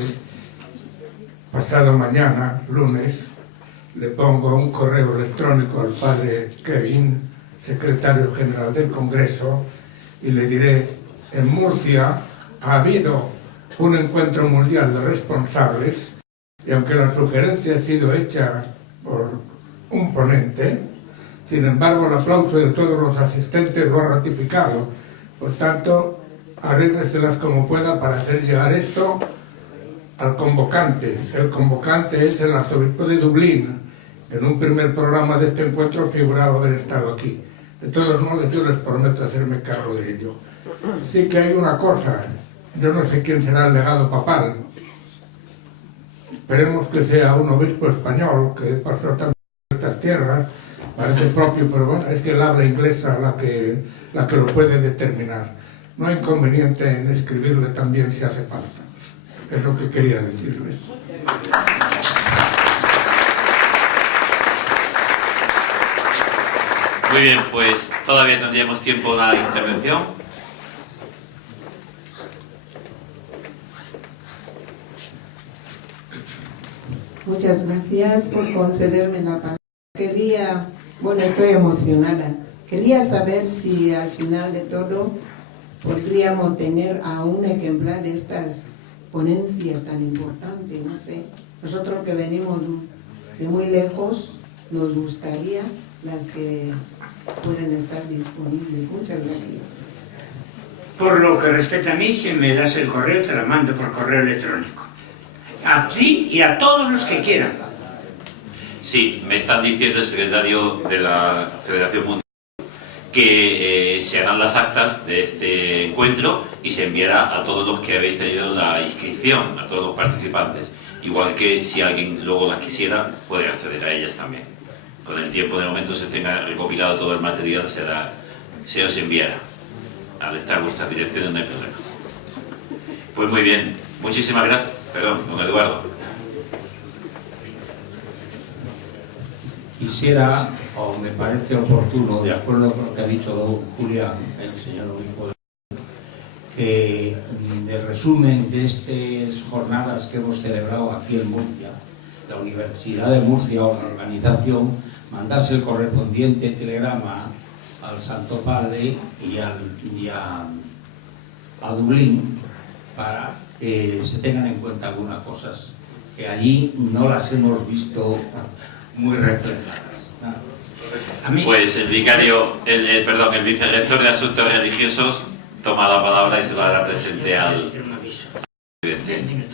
pasado mañana, lunes, le pongo un correo electrónico al padre Kevin, secretario general del Congreso, y le diré: en Murcia ha habido un encuentro mundial de responsables, y aunque la sugerencia ha sido hecha por un ponente, sin embargo el aplauso de todos los asistentes lo ha ratificado. Por tanto, arrégleselas como pueda para hacer llegar esto al convocante. El convocante es el arzobispo de Dublín. En un primer programa de este encuentro figuraba haber estado aquí. De todos modos, yo les prometo hacerme cargo de ello. Sí que hay una cosa, yo no sé quién será el legado papal. Esperemos que sea un obispo español, que pasó también por estas tierras, parece propio, pero bueno, es que el habla inglesa la que lo puede determinar. No hay inconveniente en escribirle también si hace falta. Es lo que quería decirles. Muy bien, pues todavía tendríamos tiempo de la intervención. Muchas gracias por concederme la palabra. Estoy emocionada. Quería saber si al final de todo podríamos tener a un ejemplar de estas ponencias tan importantes, no sé. Nosotros que venimos de muy lejos, nos gustaría las que pueden estar disponibles. Muchas gracias. Por lo que respecta a mí, si me das el correo, te la mando por correo electrónico. A ti y a todos los que quieran. Sí, me están diciendo el secretario de la Federación Mundial que se harán las actas de este encuentro y se enviará a todos los que habéis tenido la inscripción, a todos los participantes. Igual que si alguien luego las quisiera, puede acceder a ellas también. Con el tiempo, de momento, se tenga recopilado todo el material, se os enviará. Al estar vuestras direcciones no hay problema. Pues muy bien, muchísimas gracias. Perdón, don Eduardo. Quisiera, o me parece oportuno, de acuerdo con lo que ha dicho don Julián, el señor obispo, que de resumen de estas jornadas que hemos celebrado aquí en Murcia, la Universidad de Murcia o la organización, mandase el correspondiente telegrama al Santo Padre y a Dublín para que se tengan en cuenta algunas cosas que allí no las hemos visto muy reflejadas. Pues el vicario, el vicerrector de Asuntos Religiosos toma la palabra y se lo hará presente al presidente.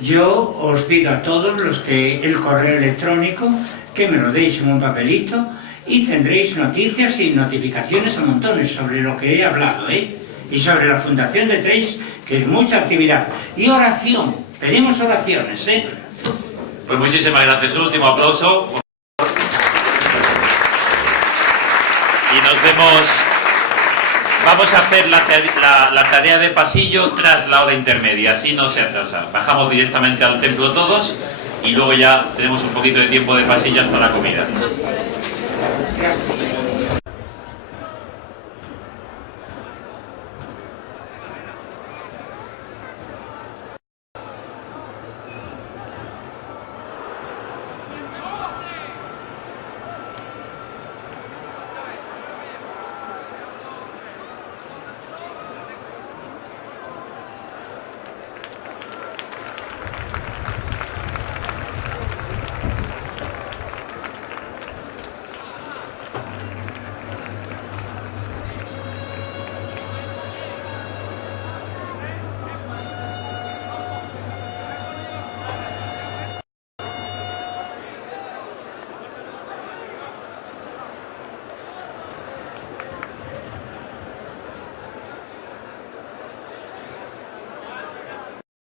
yo os pido a todos los que el correo electrónico, que me lo deis en un papelito y tendréis noticias y notificaciones a montones sobre lo que he hablado, y sobre la Fundación de Trells, que es mucha actividad. Y oración, pedimos oraciones, Pues muchísimas gracias. Un último aplauso. Y nos vemos. Vamos a hacer la tarea de pasillo tras la hora intermedia, así no se atrasa. Bajamos directamente al templo todos y luego ya tenemos un poquito de tiempo de pasillo hasta la comida.